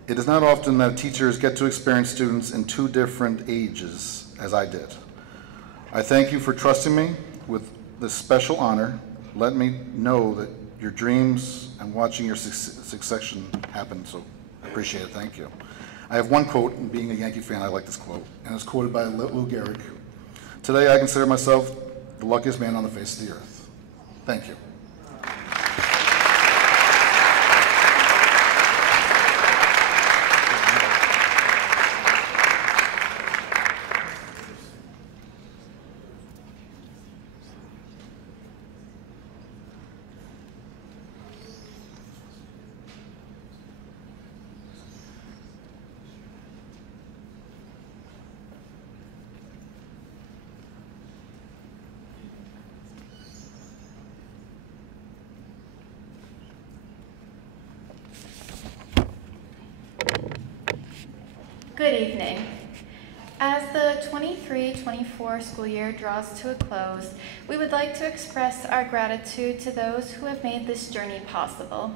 It is not often that teachers get to experience students in 2 different ages, as I did. I thank you for trusting me with this special honor. Let me know that your dreams and watching your succession happen, so I appreciate it, thank you. I have one quote, and being a Yankee fan, I like this quote, and it's quoted by Lou Gehrig. Today I consider myself the luckiest man on the face of the earth. Thank you. Good evening. As the 23-24 school year draws to a close, we would like to express our gratitude to those who have made this journey possible.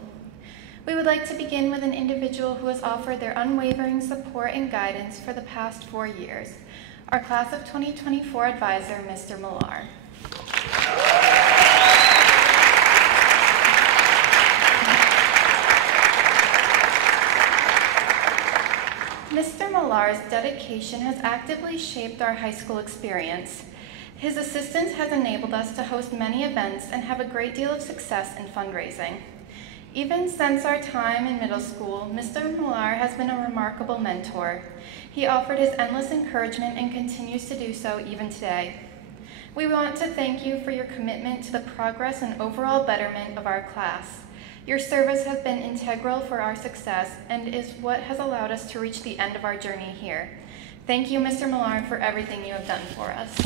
We would like to begin with an individual who has offered their unwavering support and guidance for the past 4 years, our class of 2024 advisor, Mr. Millar. Mr. Millar's dedication has actively shaped our high school experience. His assistance has enabled us to host many events and have a great deal of success in fundraising. Even since our time in middle school, Mr. Millar has been a remarkable mentor. He offered his endless encouragement and continues to do so even today. We want to thank you for your commitment to the progress and overall betterment of our class. Your service has been integral for our success and is what has allowed us to reach the end of our journey here. Thank you, Mr. Millar, for everything you have done for us.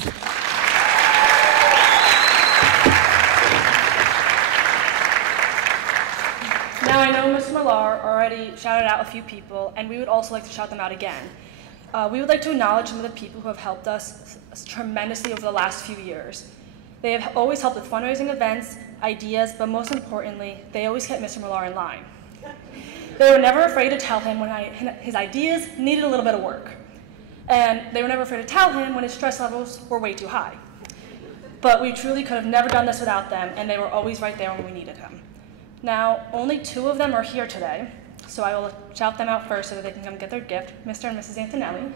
Now I know Mr. Millar already shouted out a few people, and we would also like to shout them out again. We would like to acknowledge some of the people who have helped us tremendously over the last few years. They have always helped with fundraising events, ideas, but most importantly, they always kept Mr. Millar in line. They were never afraid to tell him when his ideas needed a little bit of work. And they were never afraid to tell him when his stress levels were way too high. But we truly could have never done this without them, and they were always right there when we needed him. Now, only 2 of them are here today, so I will shout them out first so that they can come get their gift, Mr. and Mrs. Antonelli.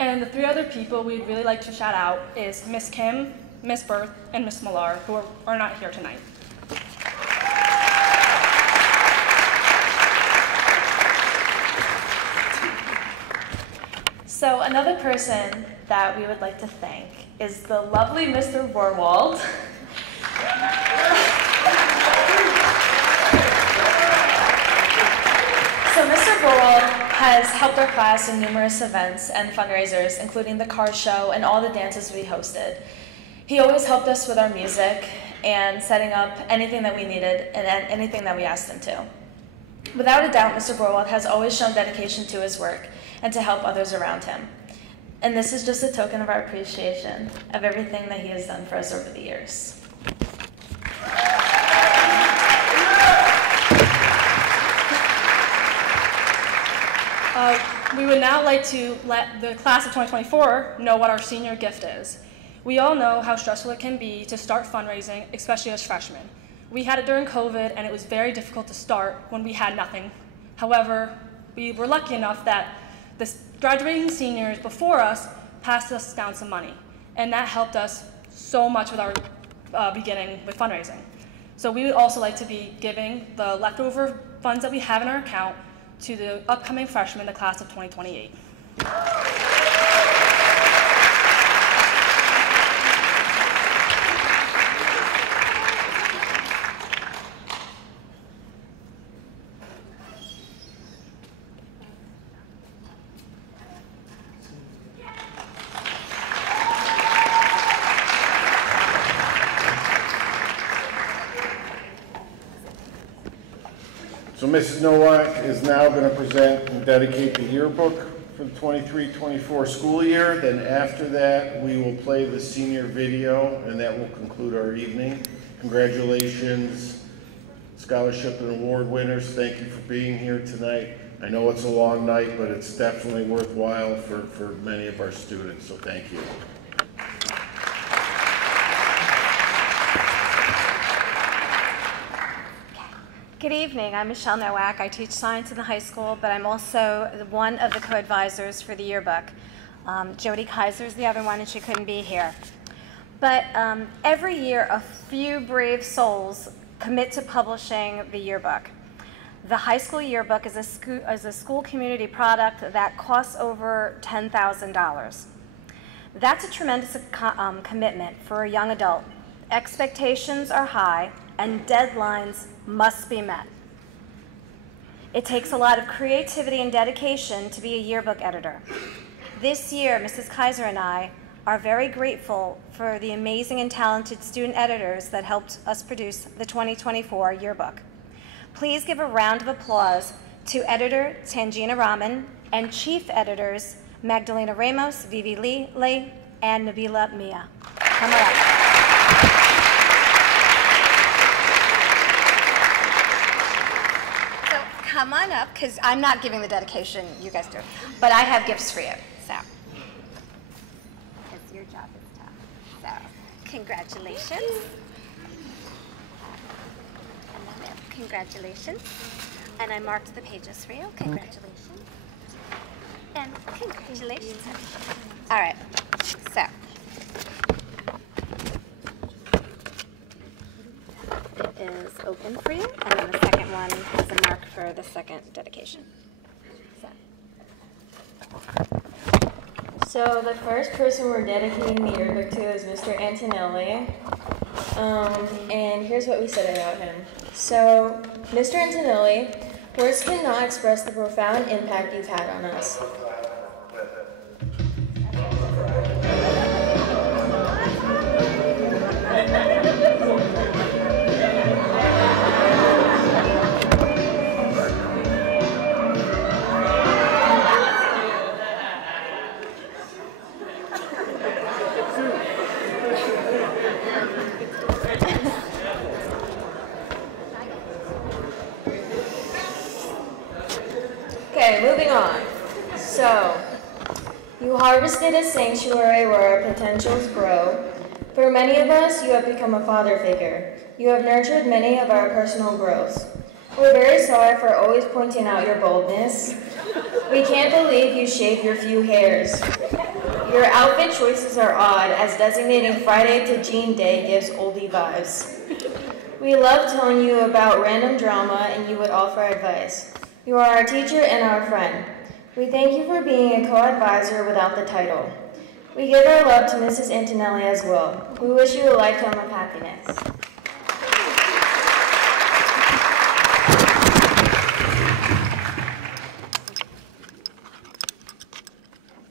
And the 3 other people we'd really like to shout out is Miss Kim, Miss Berth, and Miss Millar, who are not here tonight. So another person that we would like to thank is the lovely Mr. Borwald. So Mr. Borwald has helped our class in numerous events and fundraisers, including the car show and all the dances we hosted. He always helped us with our music and setting up anything that we needed and anything that we asked him to. Without a doubt, Mr. Borwald has always shown dedication to his work and to help others around him. And this is just a token of our appreciation of everything that he has done for us over the years. We would now like to let the class of 2024 know what our senior gift is. We all know how stressful it can be to start fundraising, especially as freshmen. We had it during COVID, and it was very difficult to start when we had nothing. However, we were lucky enough that the graduating seniors before us passed us down some money, and that helped us so much with our beginning with fundraising. So we would also like to be giving the leftover funds that we have in our account to the upcoming freshmen, the class of 2028. So Mrs. Nowak is now going to present and dedicate the yearbook for the 23-24 school year. Then after that, we will play the senior video, and that will conclude our evening. Congratulations, scholarship and award winners. Thank you for being here tonight. I know it's a long night, but it's definitely worthwhile for many of our students, so thank you. Good evening, I'm Michelle Nowak. I teach science in the high school, but I'm also one of the co-advisors for the yearbook. Jody Kaiser's the other one, and she couldn't be here. But every year, a few brave souls commit to publishing the yearbook. The high school yearbook is a school community product that costs over $10,000. That's a tremendous commitment for a young adult. Expectations are high, and deadlines must be met. It takes a lot of creativity and dedication to be a yearbook editor. This year, Mrs. Kaiser and I are very grateful for the amazing and talented student editors that helped us produce the 2024 yearbook. Please give a round of applause to editor Tangina Rahman and chief editors Magdalena Ramos, Vivi Lee, and Nabila Mia. Come on up. Come on up, because I'm not giving the dedication, you guys do. But I have gifts for you, so. Because your job is tough. So, congratulations. Congratulations. And I marked the pages for you. Congratulations. And congratulations. All right, so. It is open for you, and then the second one has a mark for the second dedication. So the first person we're dedicating the yearbook to is Mr. Antonelli, and here's what we said about him. So, Mr. Antonelli, words cannot express the profound impact you've had on us. Okay, moving on. So, you harvested a sanctuary where our potentials grow. For many of us, you have become a father figure. You have nurtured many of our personal growths. We're very sorry for always pointing out your boldness. We can't believe you shaved your few hairs. Your outfit choices are odd, as designating Friday to Jean Day gives oldie vibes. We love telling you about random drama, and you would offer advice. You are our teacher and our friend. We thank you for being a co-advisor without the title. We give our love to Mrs. Antonelli as well. We wish you a lifetime of happiness.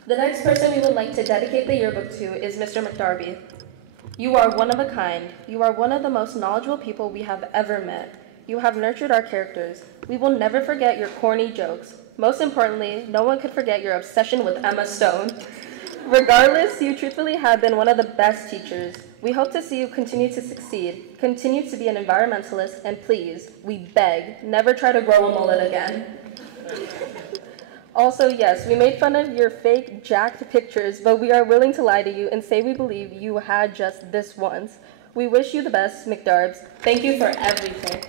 The next person we would like to dedicate the yearbook to is Mr. McDarby. You are one of a kind. You are one of the most knowledgeable people we have ever met. You have nurtured our characters. We will never forget your corny jokes. Most importantly, no one could forget your obsession with Emma Stone. Regardless, you truthfully have been one of the best teachers. We hope to see you continue to succeed, continue to be an environmentalist, and please, we beg, never try to grow a mullet again. Also, yes, we made fun of your fake, jacked pictures, but we are willing to lie to you and say we believe you had just this once. We wish you the best, McDarbs. Thank you for everything.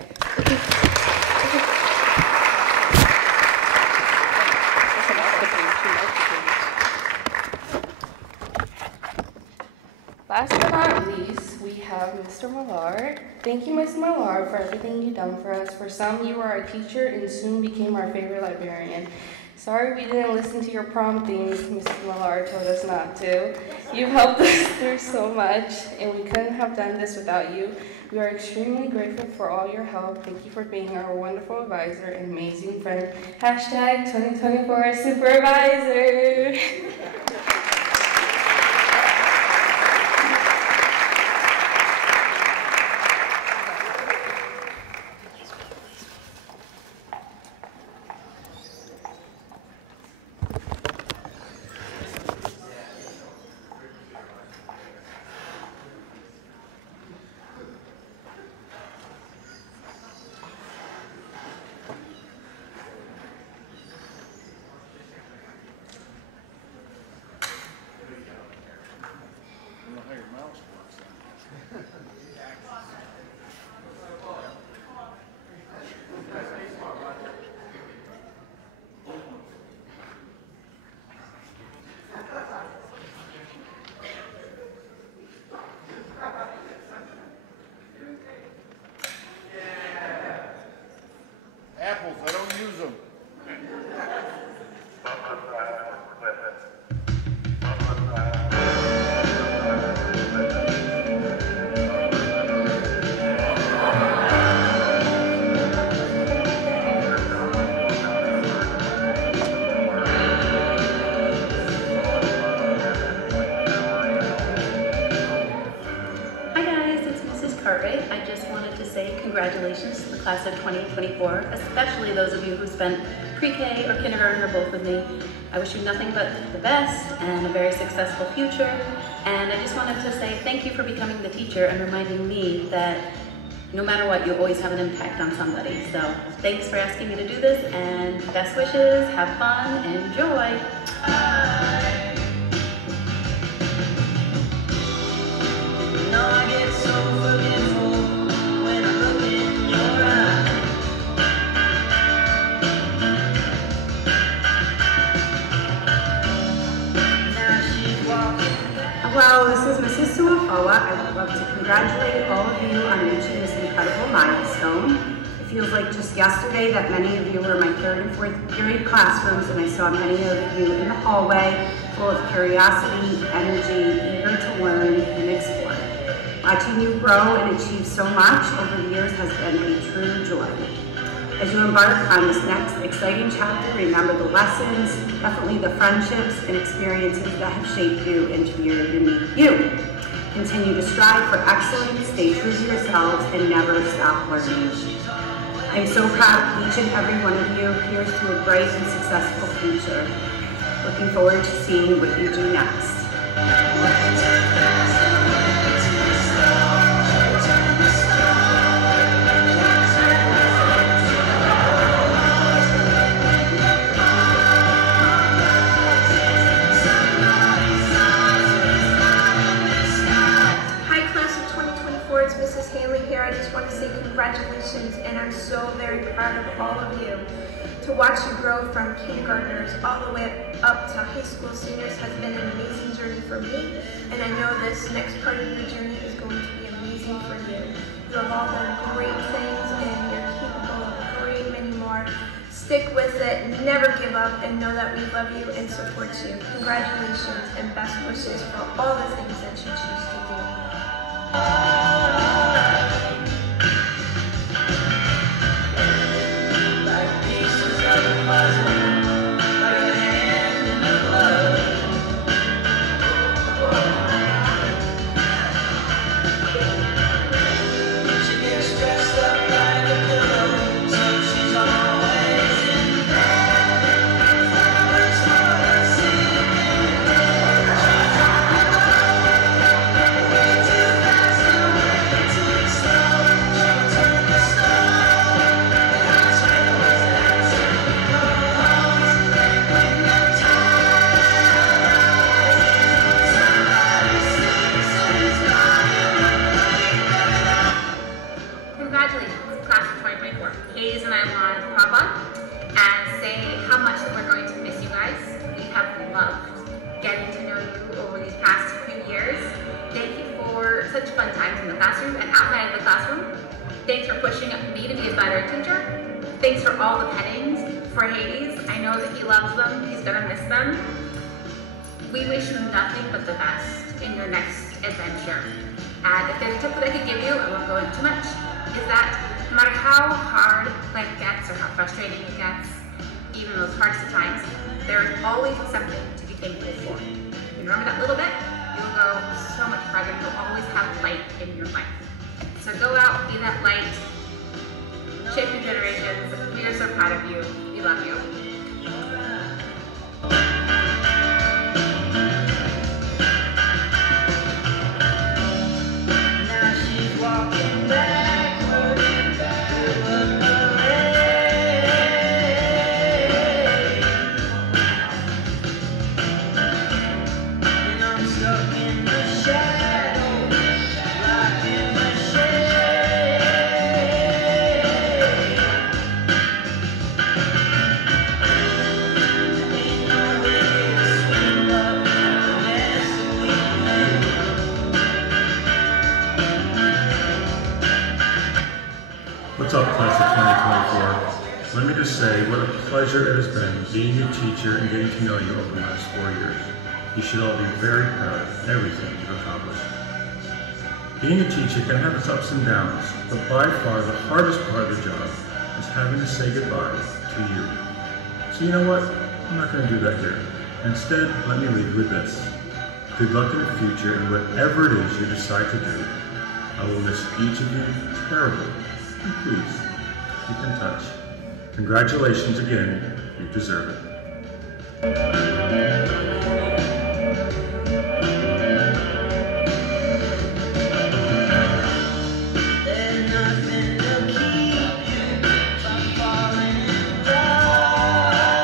Last but not least, we have Mr. Millard. Thank you, Ms. Millard, for everything you've done for us. For some, you were our teacher and soon became our favorite librarian. Sorry we didn't listen to your prom themes, Mrs. Millard told us not to. You've helped us through so much, and we couldn't have done this without you. We are extremely grateful for all your help. Thank you for being our wonderful advisor and amazing friend. Hashtag 2024 Supervisor. Apples, I don't use them. Congratulations to the class of 2024, especially those of you who spent pre-K or kindergarten or both with me. I wish you nothing but the best and a very successful future. And I just wanted to say thank you for becoming the teacher and reminding me that no matter what, you always have an impact on somebody. So thanks for asking me to do this, and best wishes, have fun, enjoy. I get so forgetful when I look in your eyes. Now she's walking. Hello, this is Mrs. Suafoa. I would love to congratulate all of you on reaching this incredible milestone. It feels like just yesterday that many of you were in my third and fourth period classrooms, and I saw many of you in the hallway full of curiosity, energy, eager to learn and explore. Watching you grow and achieve so much over the years has been a true joy. As you embark on this next exciting chapter, remember the lessons, definitely the friendships and experiences that have shaped you into your unique you. Continue to strive for excellence, stay true to yourselves, and never stop learning. I'm so proud of each and every one of you. Here's to a bright and successful future. Looking forward to seeing what you do next. I just want to say congratulations, and I'm so very proud of all of you. To watch you grow from kindergartners all the way up to high school seniors has been an amazing journey for me, and I know this next part of your journey is going to be amazing for you. You have all done great things, and you're capable of great many more. Stick with it, never give up, and know that we love you and support you. Congratulations and best wishes for all the things that you choose to do. Like pieces of a puzzle, like a hand in a glove. She gets dressed up like a pillow, so she's always in bed. Flowers for the sick and dead. She's on the go, way too fast and way too slow. She'll turn the snow in hospitals and sleeping homes. And when the tide rises, somebody slips and is gone in the blink of an eye. Congratulations, class of 2024. Hayes and I want to pop up and say how much we're going to miss you guys. We have loved getting to know you over these past few years. Thank you for such fun times in the classroom and outside of the classroom. Thanks for pushing me to be a better teacher. Thanks for all the pettings for Hades. I know that he loves them. He's gonna miss them. We wish you nothing but the best in your next adventure. And if there's a tip that I could give you, I won't go into too much, is that no matter how hard life gets or how frustrating it gets, even those hardest of times, there is always something to be thankful for. If you remember that little bit, you'll go so much farther. You'll always have light in your life. So go out, be that light, shape your generations. We are so proud of you. We love you. Now she's walking backward through a parade. And I'm stuck in the shadow, locked in the shade. Ain't no way to sweep up the mess we made. What's up, class of 2024? Let me just say what a pleasure it has been being your teacher and getting to know you over the last 4 years. You should all be very proud of everything you've accomplished. Being a teacher can have its ups and downs, but by far the hardest part of the job is having to say goodbye to you. So you know what? I'm not going to do that here. Instead, let me leave you with this. Good luck in the future and whatever it is you decide to do. I will miss each of you terribly. And please, keep in touch. Congratulations again. You deserve it. There's nothing to keep you from falling down.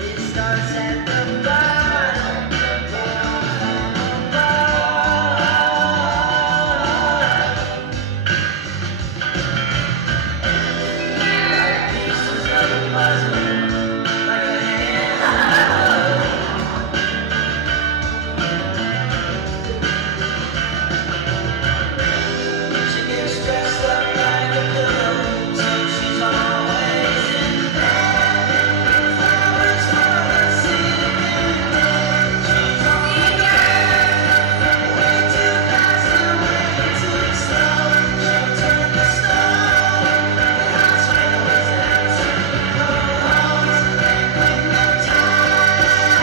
It starts at the bottom, from like pieces of a puzzle, like a hand in a glove. She gets dressed up like a pillow, so she's always in bed. Flowers for the sick and dead. She's on the go, way too fast and way too slow. She'll turn the snow in hospitals and sleeping homes. And when the tide rises,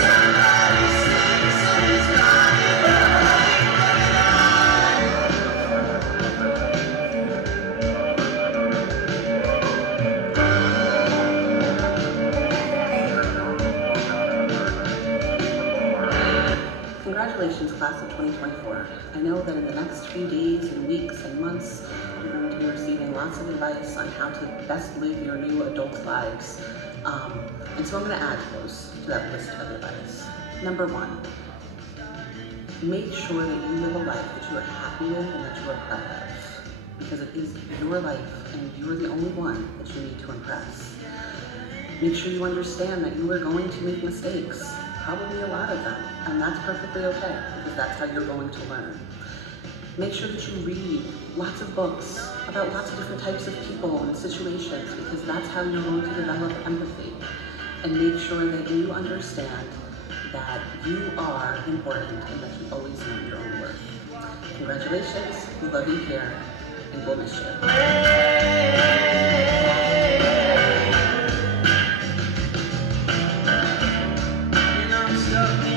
somebody slips and is gone in the blink of an eye. Congratulations, class of 2024. I know that in the next few days and weeks and months, you're going to be receiving lots of advice on how to best live your new adult lives. And so I'm going to add to that list of advice. Number one, make sure that you live a life that you are happy with and that you are proud of. Because it is your life and you're the only one that you need to impress. Make sure you understand that you are going to make mistakes, probably a lot of them, and that's perfectly okay because that's how you're going to learn. Make sure that you read lots of books about lots of different types of people and situations, because that's how you're going to develop empathy. And make sure that you understand that you are important and that you always know your own worth. Congratulations, we love you here, and we'll miss you. I'm stuck